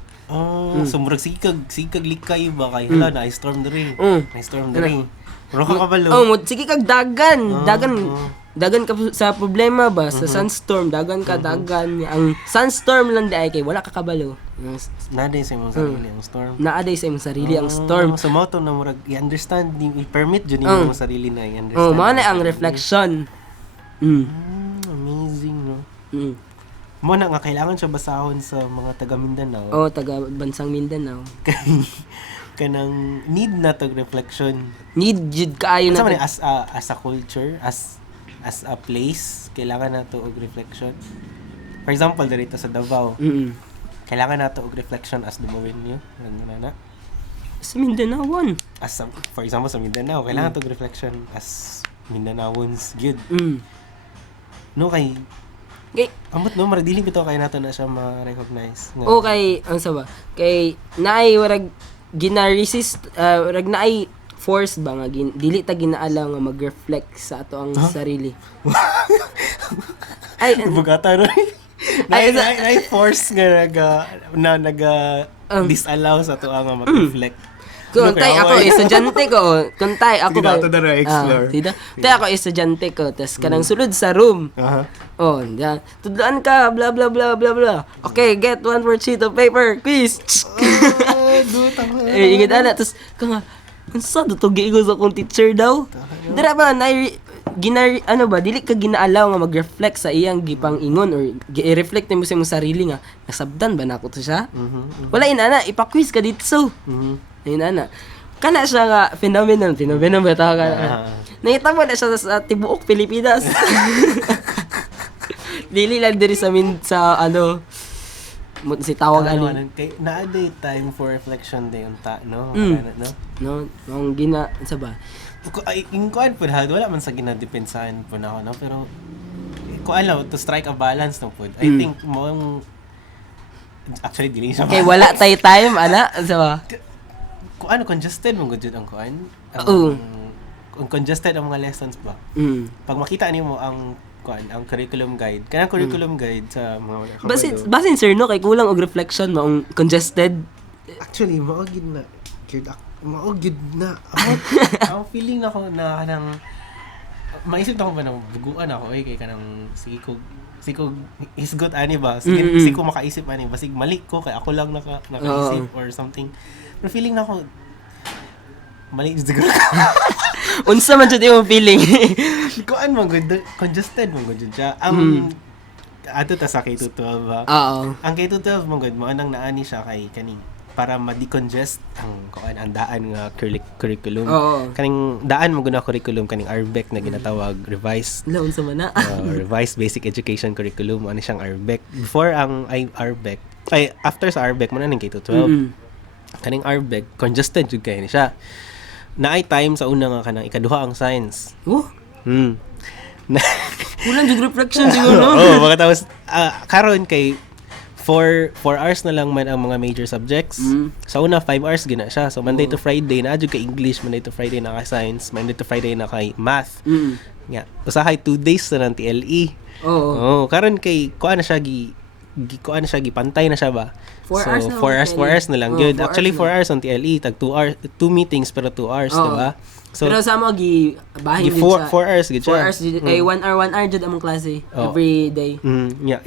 So murag sigkag likay ba kay hala na storm diri. Na storm diri. Pero ka kabalo. Sige kag dagan ka sa problema ba sa sunstorm dagan ang sunstorm lang di ay kay wala ka kabalo Naaday sa imong sarili ang storm. naaday sa imong sarili ang storm So mao to na murag i-understand i-permit jud nimo ang sarili na i-understand. mao na ang reflection. Amazing, no? Mo na nga kailangan siya basahon sa mga taga Mindanao. Taga bansang Mindanao. Kanang need na to reflection. Need jud kaayo na Man, as a culture, as a place, kailangan na to og reflection. For example, dito sa Davao, kailangan na to og reflection as Dumawenyo. Ano na? Sa Mindanaoan. For example, sa Mindanao, kailangan to og reflection as Mindanaoans good. No, kay amot no, maradili bitaw kay nato na siya ma-recognize. Okay, ang sabi. Kay naay warag gina-resist, warag naay force ba nga dili ta ginaalaw nga mag-reflect sa ato ang sarili. Ay bugata ro. Nay force nga disallow sa ato nga mag-reflect. Kuntay ako estudyante ko. Kuntay ako ba. Sige na explore. Kuntay ako estudyante ko. Tas kanang sulod sa room. Yan. Tudlaan ka, blah blah blah blah blah. Okay, get one more sheet of paper. Quiz. Ingit ana tas kanga unsa to giingos akong teacher daw? Dira ba dili ka ginaalaw nga mag-reflect sa iyang gipang ingon or i-reflect nimo sa imong sarili nga nasabdan ba nako to siya? Wala inana ipa-quiz ka dito so. Inana. Kana siya nga phenomenon ba tawag ka? Nahitabo na siya sa tibuok Pilipinas. Dili lang diri sa si tawag kay naaday time for reflection day unta no nung gina sa ba in kuan pud wala man sa ginadepensahan po na ako no pero ko alam to strike a balance no pud I think mo actually dili siya kay wala tay time ana sa ba kuan congested mo gud ang kuan ang congested ang mga lessons ba pag makita nimo ang curriculum guide. Kanang curriculum guide sa mga basin sir no kay kulang og reflection mo ang congested. Actually maogid na. Ang feeling ako na kanang maisip ako ba nang buguan ako kay kanang sige ko hisgot ani ba sige ko makaisip ani basig mali ko kay ako lang nakaisip or something. Pero feeling na ako mali siguro. Unsa man jud imong feeling? Kuan man good congested man good siya. Ato ta sa K-12 ba? Oo. Ang K-12 man good mo anang naani siya kay kaning para ma-decongest ang kuan ang daan nga curriculum. Oo. Kaning daan mo guna curriculum kaning RBEC na ginatawag revised Laon sa mana. revised basic education curriculum ano siyang RBEC. Before ang RBEC after sa RBEC mo na ning K-12. Kaning RBEC congested jud kay ni siya. Naay time sa una nga kanang ikaduha ang science. Oh. Na Kulang jud reflection siguro, no? Makatapos karon kay 4 hours na lang man ang mga major subjects. Sa una 5 hours gina siya. So Monday to Friday na jud kay English, Monday to Friday na kay science, Monday to Friday na kay math. Nga, usahay 2 days na ng TLE. Oo. Karon kay kuan na siya kuan na siya gipantay na siya ba? 4 hours na lang gyud. Actually 4 hours on TLE, tag 2 meetings pero 2 hours, di ba? So, pero sa mo bahin jud siya. 4 hours gid siya. 4 hours jud 1 hour jud among klase every day.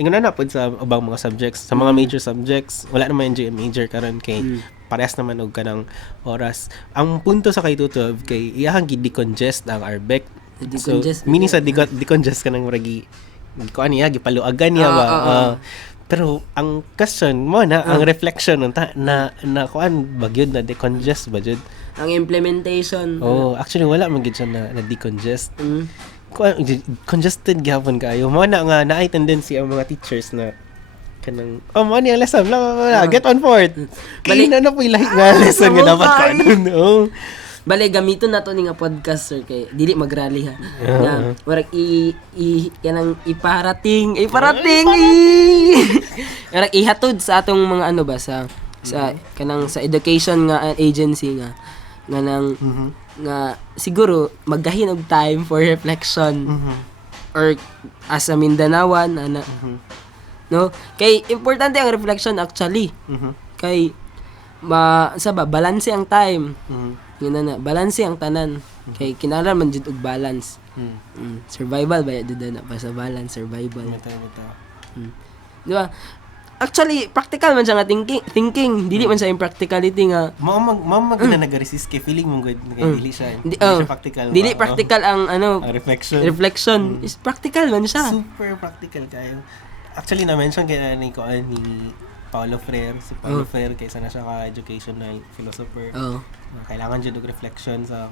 Ingon na pod sa ubang mga subjects, sa mga major subjects, wala naman yung major karon kay parehas naman og kanang oras. Ang punto sa K-12 kay iyahang gi-decongest ang RBEC. So, meaning sa decongest kanang murag kuan niya gipaluagan niya ba. Pero ang question mo na ang reflection na kuan bagyod na decongest ba jud ang implementation. Actually wala man gid siya na decongest. Congested gyapon kayo. Mo na nga naay tendency ang mga teachers na kanang mo ni ang lesson get on board. Kay na po ilahi nga lesson nga dapat kanon. Bale gamiton nato ni nga podcast sir kay dili magrally ha. Na warag kanang iparating. Warag ihatod sa atong mga ano ba sa kanang sa education nga agency nga nang nga siguro maggahin og time for reflection or as a Mindanaoan no kay importante ang reflection actually kay balanse ang time yun na balanse ang tanan kay kinahanglan man jud og balance survival ba jud na pa sa balance survival di ba actually practical man siya nga thinking dili man siya yung practicality nga mama na nag-resist kay feeling mo good kay dili siya practical dili practical ang ano ang reflection is practical man siya super practical kayo actually na mention kay ni Paulo Freire si Paulo Freire kaysa na siya ka educational philosopher kailangan jud og reflection sa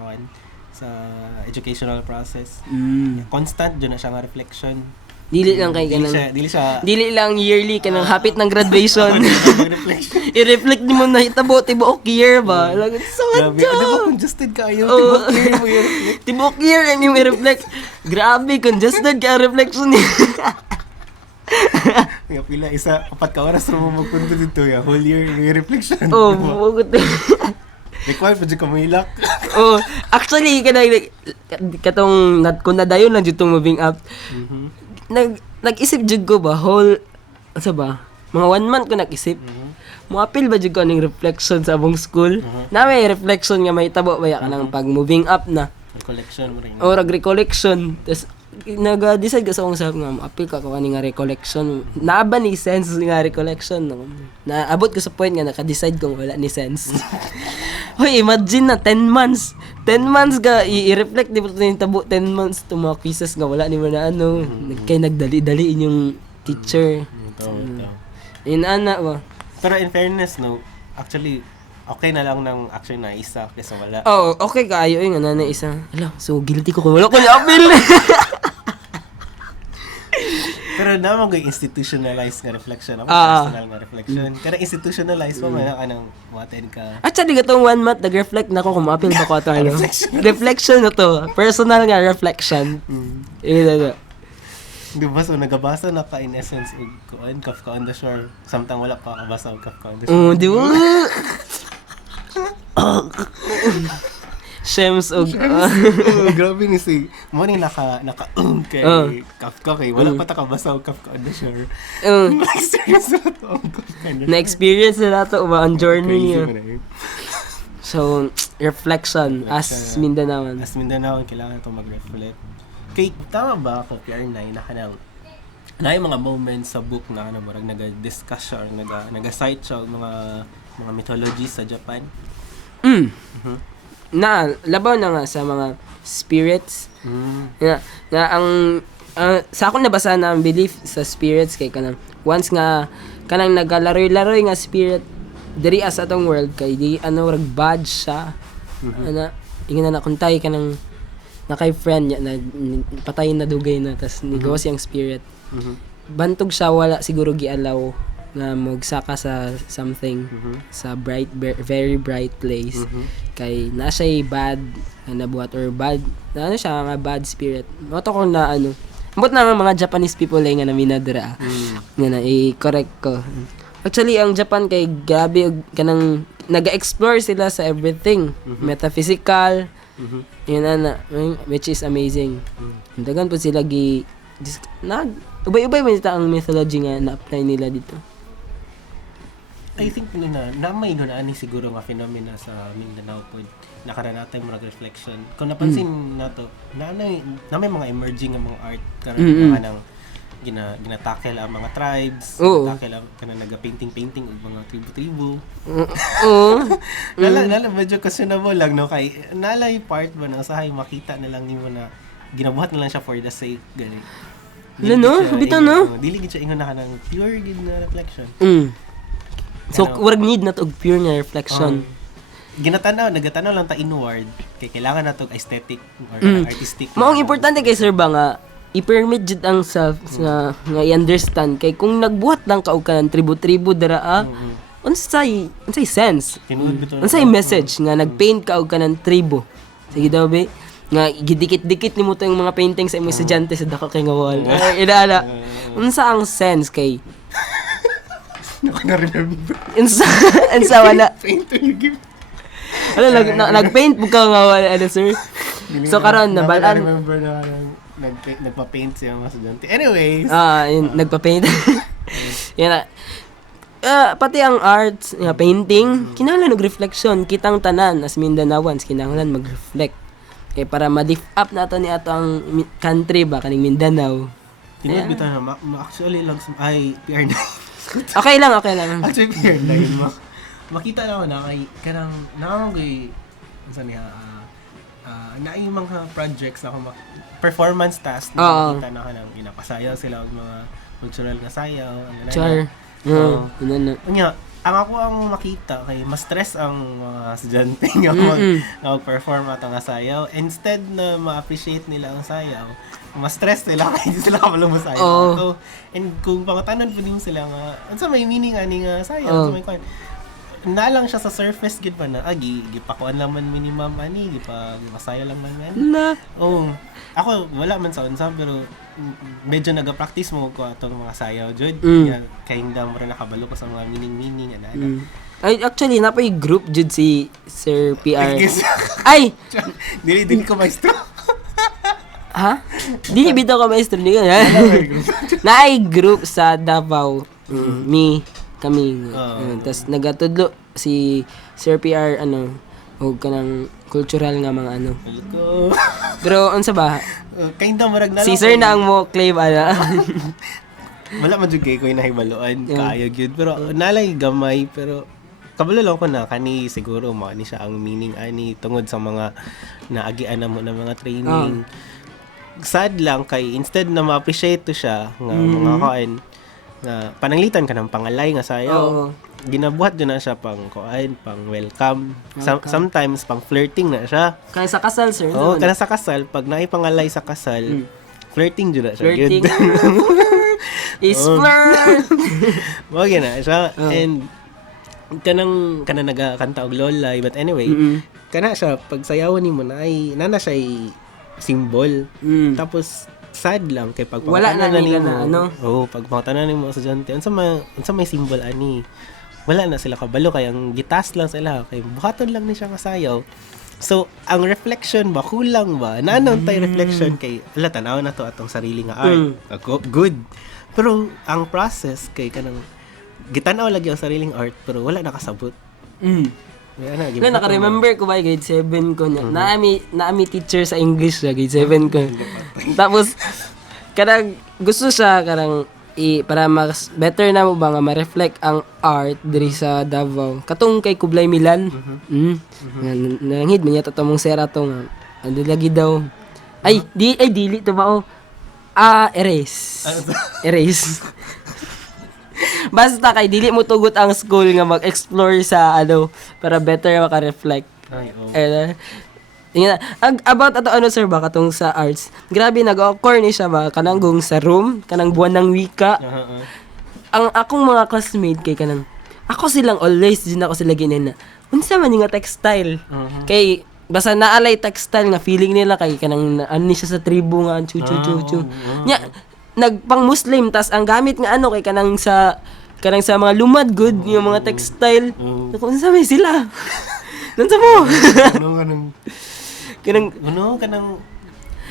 educational process constant jud na siya nga reflection. Dili lang kay kanang dili lang yearly kanang hapit ng graduation. I-reflect nimo na hitabo tibuok year ba. Lagit sa grabe diba congested kayo tibuok year mo i-reflect. Tibuok year ang imong i-reflect. Grabe congested ka reflection ni. Nga pila isa 4 ka oras mo magpunto dito ya whole year i-reflection. Bugot. Required pa dyan kamilak. Actually katong kung nadayon lang jud tong moving up. Nag-isip jud ko ba whole asa ba mga 1 month ko nag-isip moapil ba jud ko ning reflection sa abong school na may reflection nga may tabo ba ka nang pag moving up na recollection mo rin recollection tas nag-decide ka sa akong sabi nga moapil ka nga recollection naaba ni sense nga recollection no? Naabot ko sa point nga naka-decide kung wala ni sense. Hoy, imagine na 10 months ka i-reflect di ba ito yung tabo 10 months to mga quizzes nga wala ni mo na ano kaya nagdali-dali inyong teacher ba pero in fairness no actually okay na lang ng actually na isa kaysa wala okay kaayo nga na isa so guilty ko kung wala ko na-appeal. Pero naman ko institutionalized nga reflection ako personal nga reflection kada institutionalized pa man ka nang mo-attend ka actually gatong 1 month nag-reflect na ako kung ma-appeal ba ko ito reflection na to personal nga reflection di ba so nagabasa na ka in essence og Kafka on the Shore samtang wala pa kabasa og Kafka on the Shore di ba Shems og grabe ni si mo ni naka kay Kafka kay wala pa ta kabasa og Kafka on the Shore experience na to na experience na to ba on journey niya so reflection as Mindanaoan kailangan to mag-reflect Kay tama ba ako PR9 na kanang na yung mga moments sa book na ano murag naga-discuss siya or naga-cite siya og mga mythologies sa Japan. Na labaw na nga sa mga spirits. Na ang sa akong nabasa na ang belief sa spirits kay kanang once nga kanang nagalaroy-laroy nga spirit diri as atong world kay di ano rag bad siya. Ana ingin na kuntay kanang nakay friend niya na patay na dugay na tas nigawas yang spirit. Bantog siya wala siguro gialaw nga magsaka sa something sa very bright place kay na siya bad na nabuhat or bad na ano siya nga bad spirit moto ko na ano ambot na mga Japanese people nga na minadra nga na i-correct ko actually ang Japan kay grabe kanang naga-explore sila sa everything metaphysical yun na which is amazing dagan po sila ubay-ubay man ang mythology nga na-apply nila dito. I think na may ani siguro nga phenomena sa Mindanao po nakaranatay mo reflection. Kung napansin nato na may mga emerging nga mga art kanang ginatackle ang mga tribes, tackle ang kanang naga-painting og mga tribu-tribu. Nala medyo questionable lang no kay nalay part ba na usahay makita na lang nimo na ginabuhat na lang siya for the sake gani. Bitaw no? Dili gid siya ingon na kanang pure gid na reflection. So, warag need na to pure nga reflection. Nagatanaw lang ta inward kay kailangan na to aesthetic or artistic. Maong importante kay sir ba nga i-permit jud ang self nga i-understand kay kung nagbuhat lang ka og kanang tribu-tribu dara unsay sense? Unsay message nga nagpaint ka og kanang tribu? Sige daw be nga gidikit-dikit nimo to yung mga painting sa imong estudyante sa dako kay nga wall. Inaala. Unsa ang sense kay na-remember. Unsa wala. Paint to you give. Nagpaint mo ka nga wala sir. So karon nabalaan. Remember na nagpa-paint siya mga estudyante. Anyways, nagpa-paint. Yan na. Pati ang arts, painting, kinahanglan og reflection. Kitang tanan as Mindanaoans kinahanglan mag-reflect. Kaya para ma-lift up nato ni ato ang country ba kaning Mindanao. Tinod bitaw na actually lang ay PR9. Okay lang. Actually PR9 makita na na kay kanang nakakagay unsa niya na yung mga projects na performance task na makita na kanang ginapasayaw sila og mga cultural nga sayaw Char. Ang ako ang makita kay mas stress ang mga estudyante nga mag-perform at ang sayaw instead na ma-appreciate nila ang sayaw mas stress nila kay hindi sila kabalo mo sayaw. So, and kung pangatanan po din sila nga unsa may meaning ani nga sayaw may kwan na lang siya sa surface gid pa na gipakuan lang man minimum ani gipasayaw lang man na ako wala man sa unsa pero medyo naga-practice mo ko atong mga sayaw jud kay hindi mo rin nakabalo ko sa mga meaning ana. Ay actually napay group jud si Sir PR. Ay dili ko maestro. Ha? Dili bitaw ka maestro ni ka. Naay group sa Davao. Kami. Tas nagatudlo si Sir PR og kanang cultural nga mga Pero unsa ba? Kinda marag na si Sir na ang mo claim wala man jud kay ko nahibaluan kaayo gyud pero nalay gamay pero kabalo lang ko na kani siguro mo ni siya ang meaning ani tungod sa mga naagian na mo na mga training. Sad lang kay instead na ma-appreciate to siya nga mga kain na pananglitan ka ng pangalay nga sayaw. Ginabuhat din na siya pang welcome. Sometimes pang flirting na siya. Kaya sa kasal sir. Kana sa kasal pag naipangalay sa kasal, flirting jud na siya. Flirting. Is flirt. Wag na siya and kanang nagakanta og lolay but anyway, kana siya pag sayawan nimo na siya symbol. Tapos sad lang kay pag wala na nila na pag pangtanan nimo sa estudyante unsa may symbol ani wala na sila kabalo kay ang gitas lang sila kay buhaton lang ni siya nga sayaw. So ang reflection ba kulang ba nanon tay reflection kay ala tanaw na to atong sarili nga art good pero ang process kay kanang gitanaw lagi ang sariling art pero wala nakasabot. Naka-remember ko ba grade 7 ko na. Naami teacher sa English sa grade 7 ko. Tapos kanang gusto siya kanang para mas better na mo ba nga ma-reflect ang art diri sa Davao. Katong kay Kublai Milan. Nanghid man yata mong sera to nga. Ano lagi daw. Ay dili to ba erase. Erase. Basta kay dili mo tugot ang school nga mag-explore sa para better maka-reflect. Ay, oh. About sir ba katong sa arts. Grabe nag-occur ni siya ba kanang sa room, kanang buwan ng wika. Ang akong mga classmate kay kanang ako silang always din ako sila ginena. Unsa man nga textile? Kay basta naalay textile nga feeling nila kay kanang ni siya sa tribo nga chu. Nya nagpang Muslim tas ang gamit nga kay kanang sa mga lumad good yung mga textile. Unsa may sila? Nansa mo? kanang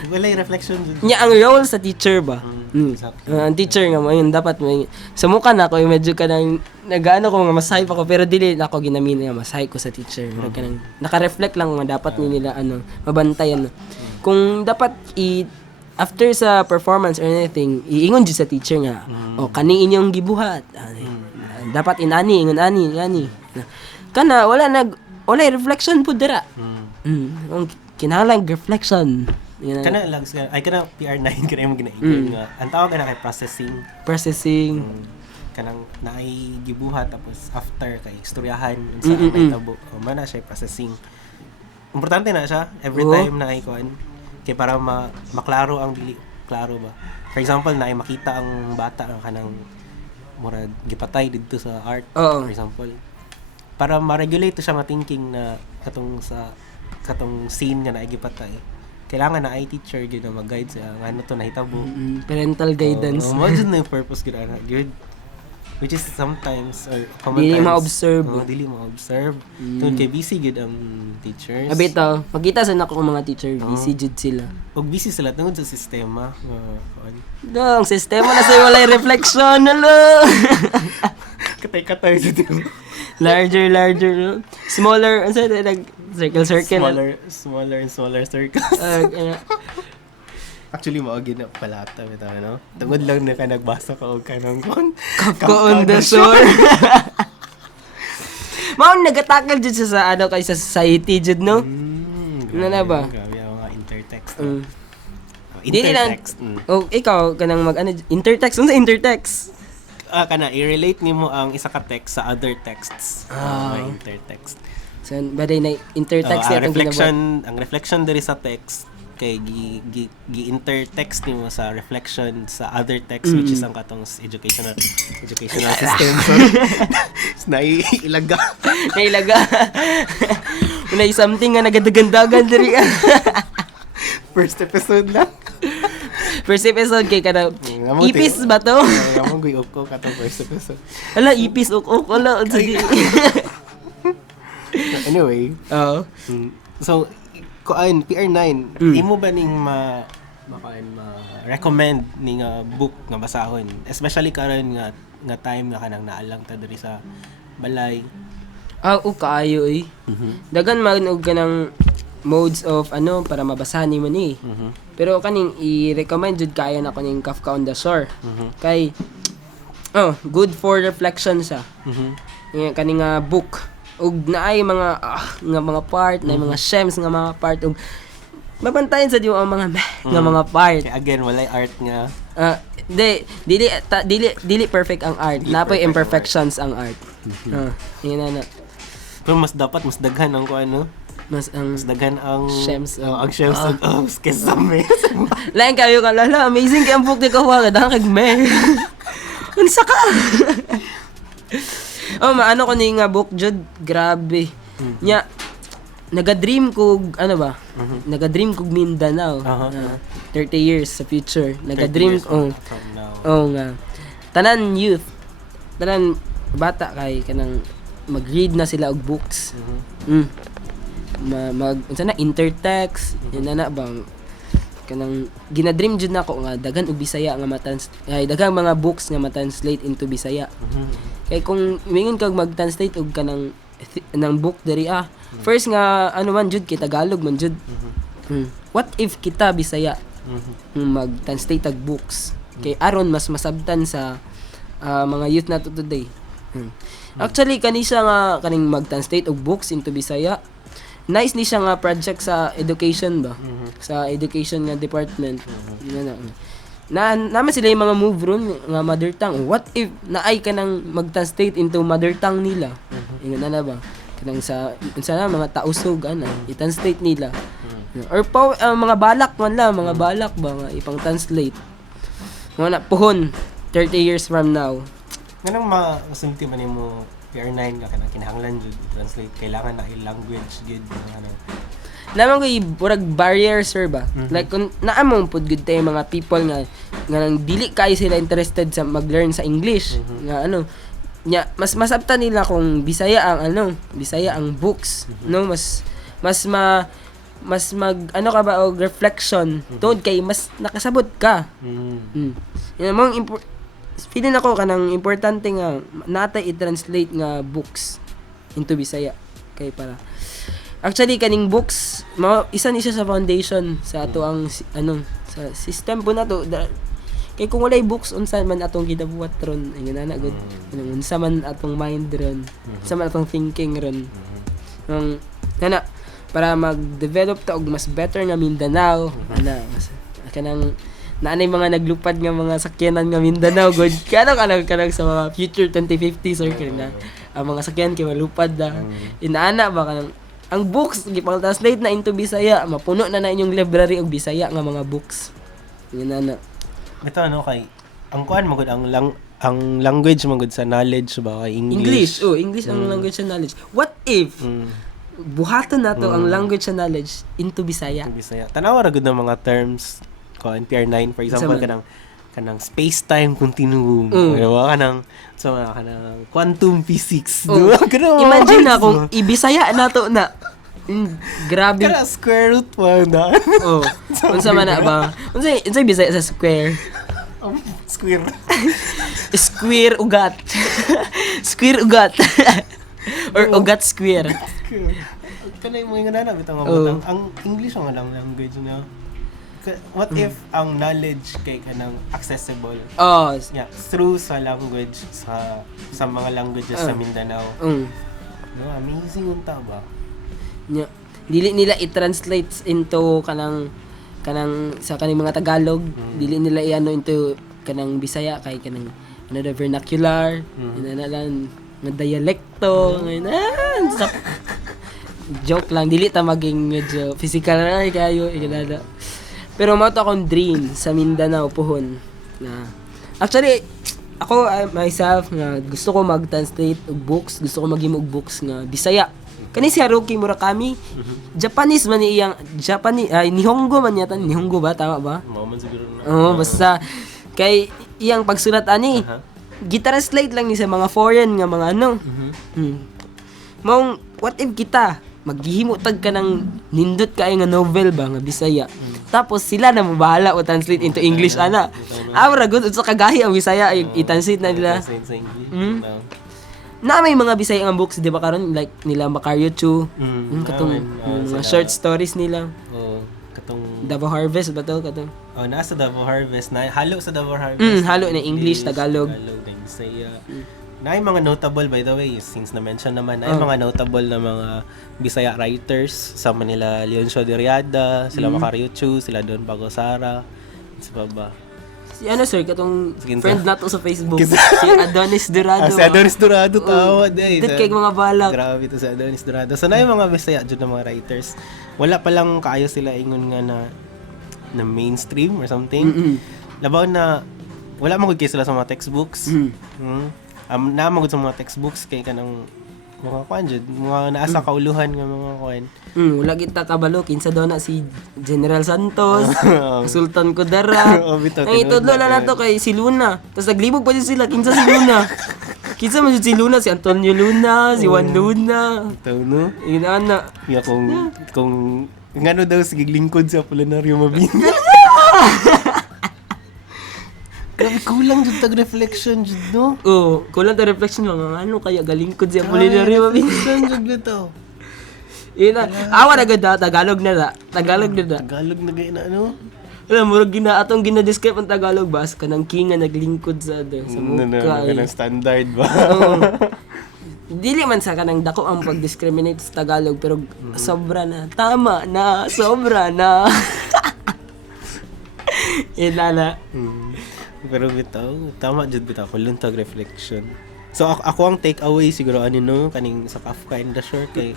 walay reflection dun. Nya ang role sa teacher ba? Ang teacher nga mo yun dapat may sa mukha na ako medyo kanang nagaano ko mga masahe ako pero dili na ako ginamit nga masahe ko sa teacher. Kanang naka-reflect lang nga dapat nila mabantayan. Kung dapat after sa performance or anything, iingon jud sa teacher nga. O kani inyong gibuhat. Dapat inani, ingon ani. Kana wala reflection pud dira. Ang kinahanglan reflection. Kana lang ay kana PR9 kana imong ginaingon nga. Ang tawag kana kay processing. Kanang naay gibuhat tapos after kay istoryahan unsa ang nahitabo. Mana siya processing. Importante na siya every time na ay kuan kay para maklaro ang dili klaro ba. For example, naay makita ang bata nga kanang murag gipatay didto sa art for example. Para ma-regulate siya nga thinking na katong scene nga naay gipatay. Kailangan na ay teacher gyud na mag-guide sa ano to nahitabo. Parental guidance. Mo jud na yung purpose gyud ana good. Which is sometimes or common Dili times ma-observe. Dili ma-observe. Tungod kay busy gyud ang teachers. Abito, magkita sa nako mga teacher, busy jud sila. Og busy sila tungod sa sistema. Ang sistema na sa walay reflection, hello. Katay jud. larger, smaller, circle. Smaller and smaller circles. Actually, maugin na palata bitaw no. Tungod lang na ka nagbasa ka og kanang Kafka on the shore. Mao nagatakal jud sa kay sa society jud no. Ano na ba? Grabe ang mga intertext. Dili lang. Ikaw kanang intertext. Unsa intertext? Kana i-relate nimo ang isa ka text sa other texts. Intertext. So, baday na intertext ang reflection diri sa text kay gi-intertext nimo sa reflection sa other text which is ang katong educational system. Nailaga. Unay something nga nagadagandagan diri. First episode lang. First episode kay kada ipis ba to? Among guyok ko katong first episode. Ala ipis uk ala unsa di. Anyway, so kuan PR9 imo ba ning recommend ning book nga basahon especially karon nga time nga kanang naalang ta diri sa balay kaayo dagan man og kanang modes of para mabasahan nimo ni pero kaning i-recommend jud kayo na kaning Kafka on the Shore kay good for reflection sa kaning book ug naay mga part na mga gems nga mga part ug mabantayan sa diyo ang mga nga mga part. Kaya again walay art nga dili perfect ang art. Napoy imperfections ang art. Yun na. Pero mas daghan ang mas daghan ang gems ang gems og skesame. Lain kayo kalala amazing kay ang book ni Kawa dahang kag me. Unsa ka? Maano ko ni nga book jud grabe. Nya naga-dream ko Naga-dream ko Mindanao. 30 years sa future. Naga-dream ko nga. Tanan youth. Tanan bata kay kanang mag-read na sila og books. Unsa na intertext, yun na bang kanang gina-dream jud nako nga daghan og Bisaya nga daghang mga books nga ma-translate into Bisaya. Kay kung mingon kag mag-translate og kanang ng book diri first nga man jud kay Tagalog man jud. What if kita Bisaya mag-translate og books. Kay aron mas masabtan sa mga youth nato today. Actually kani siya nga kaning mag-translate og books into Bisaya. Nice ni siya nga project sa education ba? Sa education nga department. Naman sila yung mga move ron nga mother tongue. What if naay ka nang mag-translate into mother tongue nila? Ingon na ba? Kanang sa mga tausog ana, i-translate nila. Or mga balak man lang, mga balak ba nga ipang translate. Mga na puhon 30 years from now. Ganang masunti man mo PR9 ka kanang kinahanglan jud translate kailangan na language gid ano. Naman ko burag barrier sir ba? Like kung naamong pud good tay mga people nga nang dili kay sila interested sa mag-learn sa English nga ano nya mas masabtan nila kung Bisaya ang Bisaya ang books no mas mag ano ka ba og reflection tungod kay mas nakasabot ka. Yan mong feeling ako kanang importante nga natay i-translate nga books into Bisaya kay para actually kaning books isa ni siya sa foundation sa ato ang sa system po nato kay kung walay books unsa man atong gidabuhat ron ayun na good unsa man atong mind ron unsa man atong thinking ron ana para mag-develop ta og mas better nga Mindanao mas kanang naanay mga naglupad nga mga sakyanan nga Mindanao good kanang sa mga future 2050s or kanang ang mga sakyan kay malupad na inaana ba kanang ang books gipang translate na into Bisaya mapuno na inyong library og Bisaya nga mga books yun na ito kay ang kuan magud ang language magud sa knowledge ba kay English English ang language sa knowledge what if buhaton nato ang language sa knowledge into Bisaya tanawa ra gud ng mga terms ko PR9 for example kanang space-time continuum diba kanang quantum physics diba imagine na kung ibisaya nato na grabe kana square root na unsa man na ba unsa Bisaya sa square square ugat square ugat or ugat square kanay mo ingana bitaw nga ang English ang language na what if ang knowledge kay kanang accessible through sa language sa mga languages sa Mindanao no amazing unta ba dili nila i-translate into kanang sa kaning mga Tagalog dili nila iano into kanang Bisaya kay kanang another vernacular lang nga dialekto joke lang dili ta maging medyo physical na kayo igalala. Pero mao to akong dream sa Mindanao puhon na actually ako myself nga gusto ko mag-translate og books, gusto ko maghimo og books nga Bisaya. Kani si Haruki Murakami, Japanese man iyang Nihongo man yata, Nihongo ba tama ba? Mao man siguro na. Basta kay iyang pagsulat ani gi-translate lang ni sa mga foreign nga mga Mong what if kita maghihimo tag ka ng nindot kaay nga novel ba nga Bisaya. Tapos sila na mabahala o translate into English ana. Ra gud sa kagahi ang Bisaya i-translate na nila. Na may mga Bisaya nga books di ba karon like nila Macario Chu. Katong mga short stories nila. Katong Davao Harvest ba to katong? Nasa Davao Harvest na halo sa Davao Harvest. Halo na English, Tagalog, Bisaya. Na mga notable by the way since na-mention naman na mga notable na mga Bisaya writers sa Manila Leoncio Diriada, sila Macario Chu, sila Don Bagosara, sa ba? Si sir katong friend nato sa Facebook si Adonis Dorado. Si Adonis Dorado tawa day. Dit kay mga balak. Grabe to si Adonis Dorado. So na yung mga Bisaya jud na mga writers. Wala pa lang kaayo sila ingon nga na mainstream or something. Labaw na wala man gud kay sila sa mga textbooks. Namagod sa mga textbooks kay kanang mga kuan jud mga naa sa kauluhan nga mga kuan. Wala kita kabalo kinsa daw na si General Santos, Sultan Kudarat. Ay tudlo na nato kay si Luna. Tapos naglibog pa din sila kinsa si Luna. Kinsa man si Luna, si Antonio Luna, si Juan Luna. Taw no? Inana. Ya kung ngano daw sige lingkod sa Apolinario Mabini. Grabe, kulang dyan tag-reflection dyan, no? Kulang tag-reflection mga ano kaya galingkod siya Apolinario Mabini. Reflection dyan dito. Awa na ganda, Tagalog na. Tagalog na gaya na, ano? Alam mo, atong gina-describe ang Tagalog ba? Kanang king nga naglingkod sa mukha. Ganang standard ba? Oo. Dili man sa kanang dako ang pag-discriminate sa Tagalog, pero sobra na. Tama na, sobra na. Ilala. Pero bitaw, tama jud bitaw ko luntag reflection. So ako ang take away siguro ano no kaning sa Kafka in the Shore kay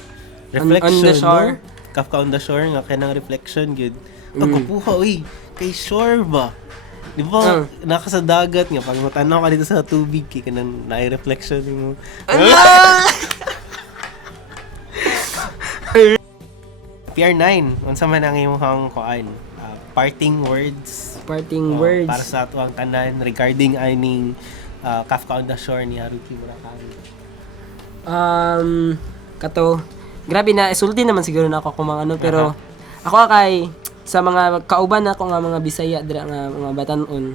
reflection On the Shore? no? Kafka on the Shore nga kanang reflection gud. Pagkapuha uy kay shore ba? Di ba naka sa dagat nga pag matanaw ka dito sa tubig kay kanang naay reflection mo. PR9 unsa man ang imong kuan? Parting words para sa atuang tanan regarding aning Kafka on the Shore ni Haruki Murakami. Kato, grabe na, isulti naman siguro na ako kung mga ano, pero ako kay, sa mga kauban ako nga mga Bisaya, dira nga mga Batanon,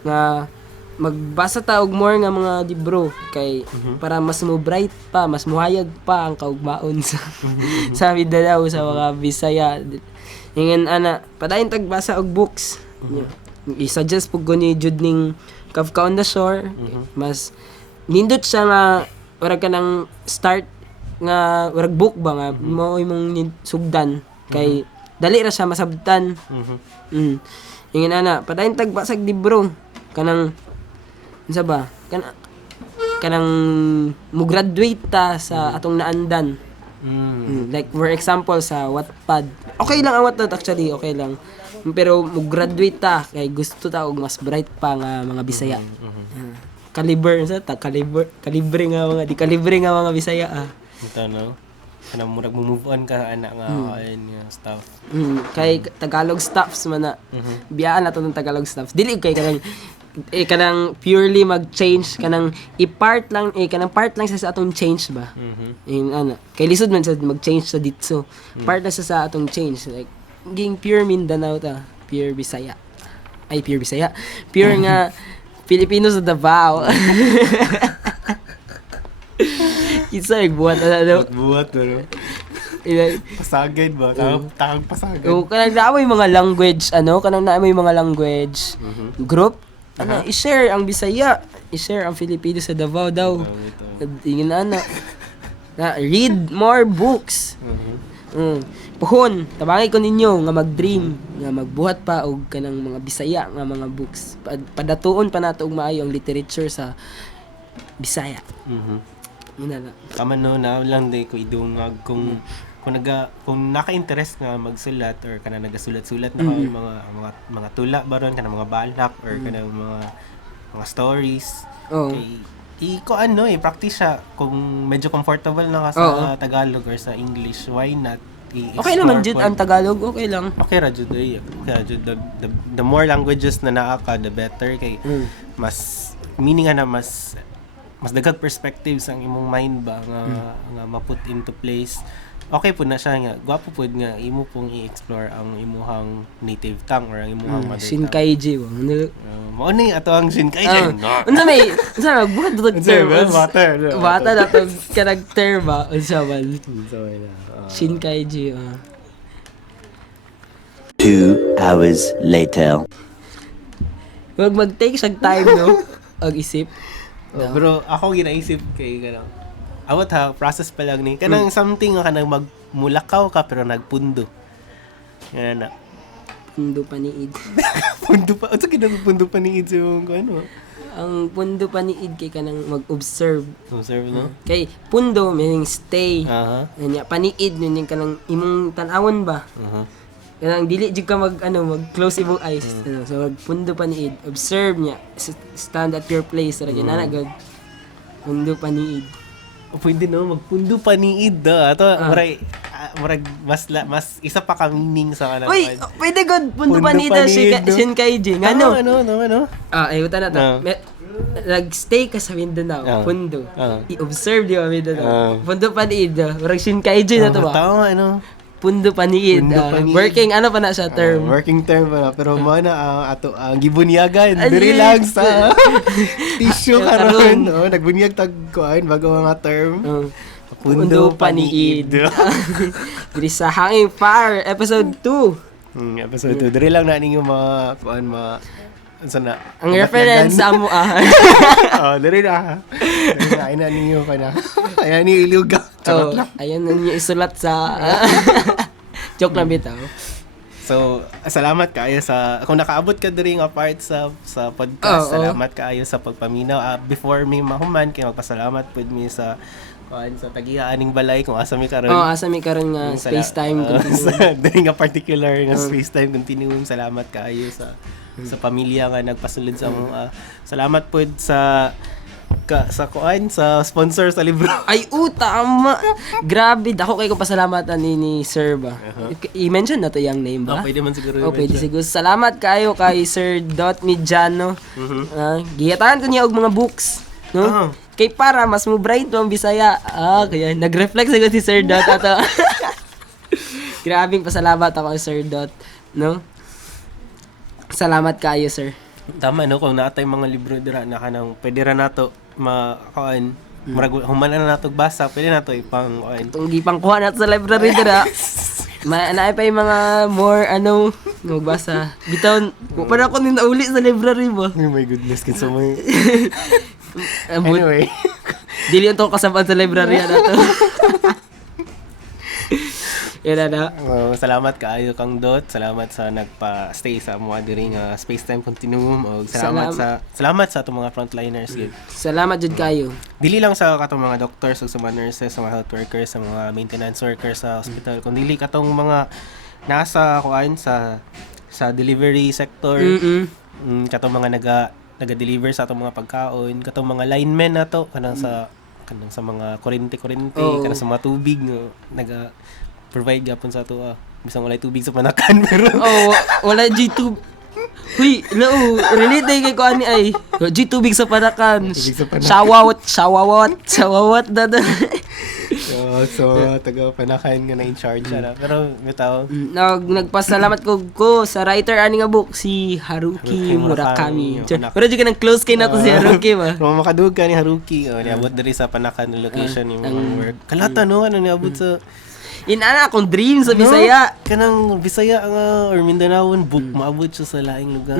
nga magbasa ta og more nga mga libro kay para mas mo bright pa, mas muhayag pa ang kaugmaon sa sa Mindanao sa mga Bisaya. Ingin ana, padayon tagbasa og books. I-suggest pug ko ni Jude ning Kafka on the Shore. Mas nindot siya nga wala ka nang start nga warag book ba nga mo imong sugdan kay dali ra siya masabtan. Ingin ana, padayon tagbasa og libro kanang unsa ba? Kanang mo graduate ta sa atong naandan. Like for example sa Wattpad. Okay lang ang Wattpad actually, okay lang. Pero mo-graduate ta kay gusto ta og mas bright pa nga mga Bisaya. Caliber sa ta kalibre nga mga di kalibre nga mga Bisaya Ito no. Kanang murag move on ka ana nga ayun nga stuff. Kay Tagalog stuffs man na. Biyaan na to ng Tagalog stuffs. Dili kay kanang purely mag-change kanang i-part lang kanang part lang sa atong change ba. Ano, kay lisod man sa mag-change sa ditso. Part na sa atong change like ging pure Mindanao ta, pure Bisaya. Ay pure Bisaya. Pure nga Filipino sa Davao. Isa buhat ano. Buhat pero pasagad ba? Takang pasagad. Kanang naamay mga language kanang naamay mga language group. I-share ang Bisaya, i-share ang Filipino sa Davao daw. Ingin na read more books. Puhon, tabangay ko ninyo nga mag-dream, nga magbuhat pa og kanang mga Bisaya nga mga books. Padatuon pa nato og maayo ang literature sa Bisaya. Ina na. Kaman no na lang day ko idungag kung naka-interest nga magsulat or kana nagasulat-sulat na mga tula baron kana mga balak or kana mga stories. Practice siya kung medyo comfortable na ka sa Tagalog or sa English, why not? Okay naman jud ang Tagalog, okay lang. Okay ra jud the more languages na naa ka the better kay mas meaning na mas daghang perspectives ang imong mind ba nga ma-put into place. Okay po na siya nga gwapo pud nga imo pong i-explore ang imuhang native tongue or ang imuhang mother tongue. Shinkaiji Mao ni ato ang Shinkaiji. Unsa buhat dog term? Bata na to character ba? Unsa man? Shinkaiji. 2 hours later. Wag mag-take siyang time no. Og isip. Bro, ako ginaisip kay kanang awat process pa lang ni kanang something nga kanang magmulakaw ka pero nagpundo. Yan na. Pundo paniid. Pundo pa. Unsa kinang pundo paniid sa yung ano? Ang pundo paniid kay kanang mag-observe. Observe no? Kay pundo meaning stay. Nya paniid meaning kanang imong tan-awon ba? Kanang dili jud ka mag-close imong eyes. So magpundo paniid, observe nya, stand at your place ra gyud ana gud. Pundo paniid. Pwede no magpundo paniid da. Ato murag mas isa pa ka meaning sa kanang. Uy, pwede gud pundo paniid Shinkaiji. Ngano? Ano? Uta na ta. Nag-stay ka sa Mindanao, pundo. I-observe di ba Mindanao? Pundo paniid. Murag Shinkaiji na to ba? Tama Pundo paniid. Working pa na siya term. Working term pa pero mo na ato ang gibunyagan diri lang sa tissue karon nagbunyag tag kuan bago mga term. Pundo paniid. Diri sa Hanging Fire episode 2. Episode 2. Diri lang na ninyo mga kuan sana. Ang reference sa mo Diri na. Diri na ninyo ka na. Ayan ni Iluga. Charot lang. Ayan na niyo isulat sa joke lang bitaw. So, salamat kaayo sa kung nakaabot ka diri nga part sa podcast. Salamat kaayo sa pagpaminaw. Before me mahuman kay magpasalamat pud mi sa sa tagiaaning balay kung asa mi karon. Asa mi karon nga space time continuum. Diri nga particular nga space time continuum. Salamat kaayo sa pamilya nga nagpasulod sa mo. Salamat pud sa sponsor sa libro. Ay, tama. Grabe, dako kay ko pasalamatan ni Sir ba. I-mention na to yung name ba? Pwede man siguro. Pwede siguro. Salamat kayo kay Sir Dot Midjano. Gihatahan ko niya og mga books, no? Kay para mas mo bright ang Bisaya. Kaya nag-reflect siguro si Sir Dot ato. Grabing pasalamat ako kay Sir Dot, no? Salamat kayo, sir. Tama no, kung naatay mga libro dira na kanang pwede ra nato makaon human na nato basa, pwede nato ipang itong gipang kuha nato sa library dira. Naay pa yung mga more magbasa. Bitaw pa na ako ni nauli sa library mo. Oh my goodness, kinsa mo. Anyway, dili unto kasaban sa library nato. Yan na. Salamat kaayo kang Dot. Salamat sa nagpa-stay sa mga diri nga space-time continuum og salamat sa atong mga frontliners gid. Salamat jud kayo. Dili lang sa katong mga doctors ug sa mga nurses, sa mga health workers, sa mga maintenance workers sa hospital, kundi dili katong mga nasa sa delivery sector. Katong mga naga-deliver sa atong mga pagkaon, katong mga linemen nato kanang sa mga kurente kanang sa mga tubig no provide gapon sa ato bisang walay tubig sa Panakan pero wala G2. Huy, relate kay ko ani ay G tubig sa Panakan. Shawawat dada. So taga Panakan nga na in charge na pero bitaw nagpasalamat ko sa writer ani nga book si Haruki Murakami. Pero di ka nang close kay nato si Haruki ba. Kung makadug ka ni Haruki niabot diri sa Panakan location ni work. Kalata no niabot sa inana akong dream sa Bisaya. Kanang Bisaya nga or Mindanaon book maabot siya sa laing lugar.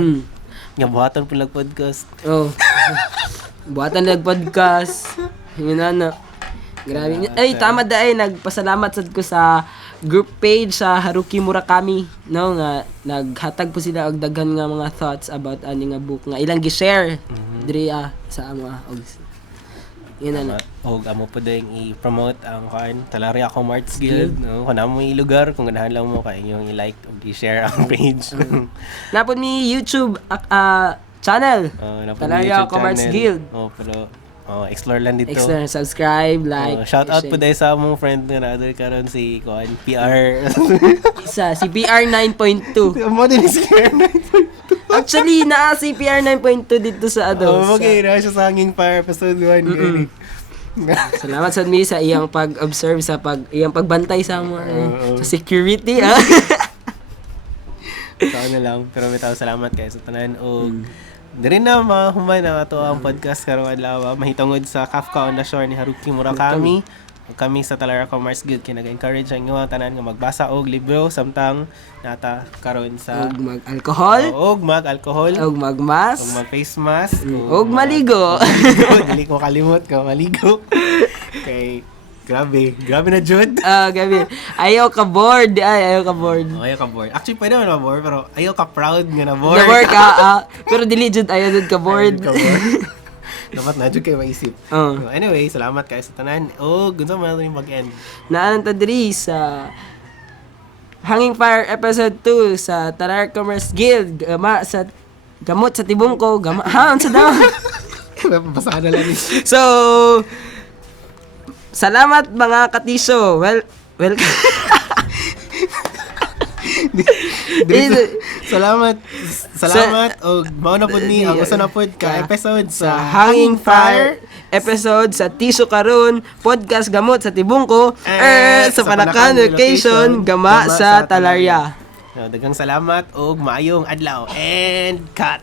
Nga buhatan po podcast. Buhatan podcast. Yun na. Grabe. Ay tama da nagpasalamat sad ko sa group page sa Haruki Murakami no nga naghatag po sila og daghan nga mga thoughts about ani nga book nga ilang gi-share diri sa mga yun na. Og amo po ding i-promote ang Talaria Commerce Guild no kana mo lugar kung ganahan lang mo kay inyong i-like ug i-share ang page. Napod mi YouTube channel. Talaria Commerce Guild. Pero explore lang dito. Subscribe, like. Shout out po dahil sa among friend nga na karon si PR. Si PR 9.2. Mo din si PR 9.2. Actually, si PR 9.2 dito sa okay na siya sa Hanging Fire episode 1. Salamat sa mi sa iyang pag-observe sa iyang pagbantay sa mga sa security. Ito na lang. Pero bitaw salamat kayo sa tanan o diri na mahuman ang ato ang podcast karong adlaw mahitungod sa Kafka on the Shore ni Haruki Murakami. Kami sa Talaria Commerce Guild kinaga-encourage ang inyo tanan nga magbasa og libro samtang nata karon sa og mag-alcohol, og magmask, og mag-face mask, og maligo. Dili ko kalimot ka maligo. Kay Grabe na jud. Grabe. Ayaw ka bored. Ayaw ka bored. Actually, pwede man ma-bored, pero ayaw ka proud nga na-bored. Na-bored ka, pero dili jud ayaw jud ka bored. Dapat na jud kayo maisip. Anyway, salamat kayo sa tanan. Gunsa man natin mag-end. Naan ta diri sa Hanging Fire episode 2 sa Talaria Commerce Guild. Gamot sa tibong ko. Unsa daw? Basahan na lang. So, salamat mga katisyo. Welcome. Salamat og mao na pud ni ang usa na pud ka episode sa Hanging Fire episode sa Tiso Karon podcast gamot sa tibong ko sa Panakan location gama sa Talaria. Daghang salamat og maayong adlaw and cut.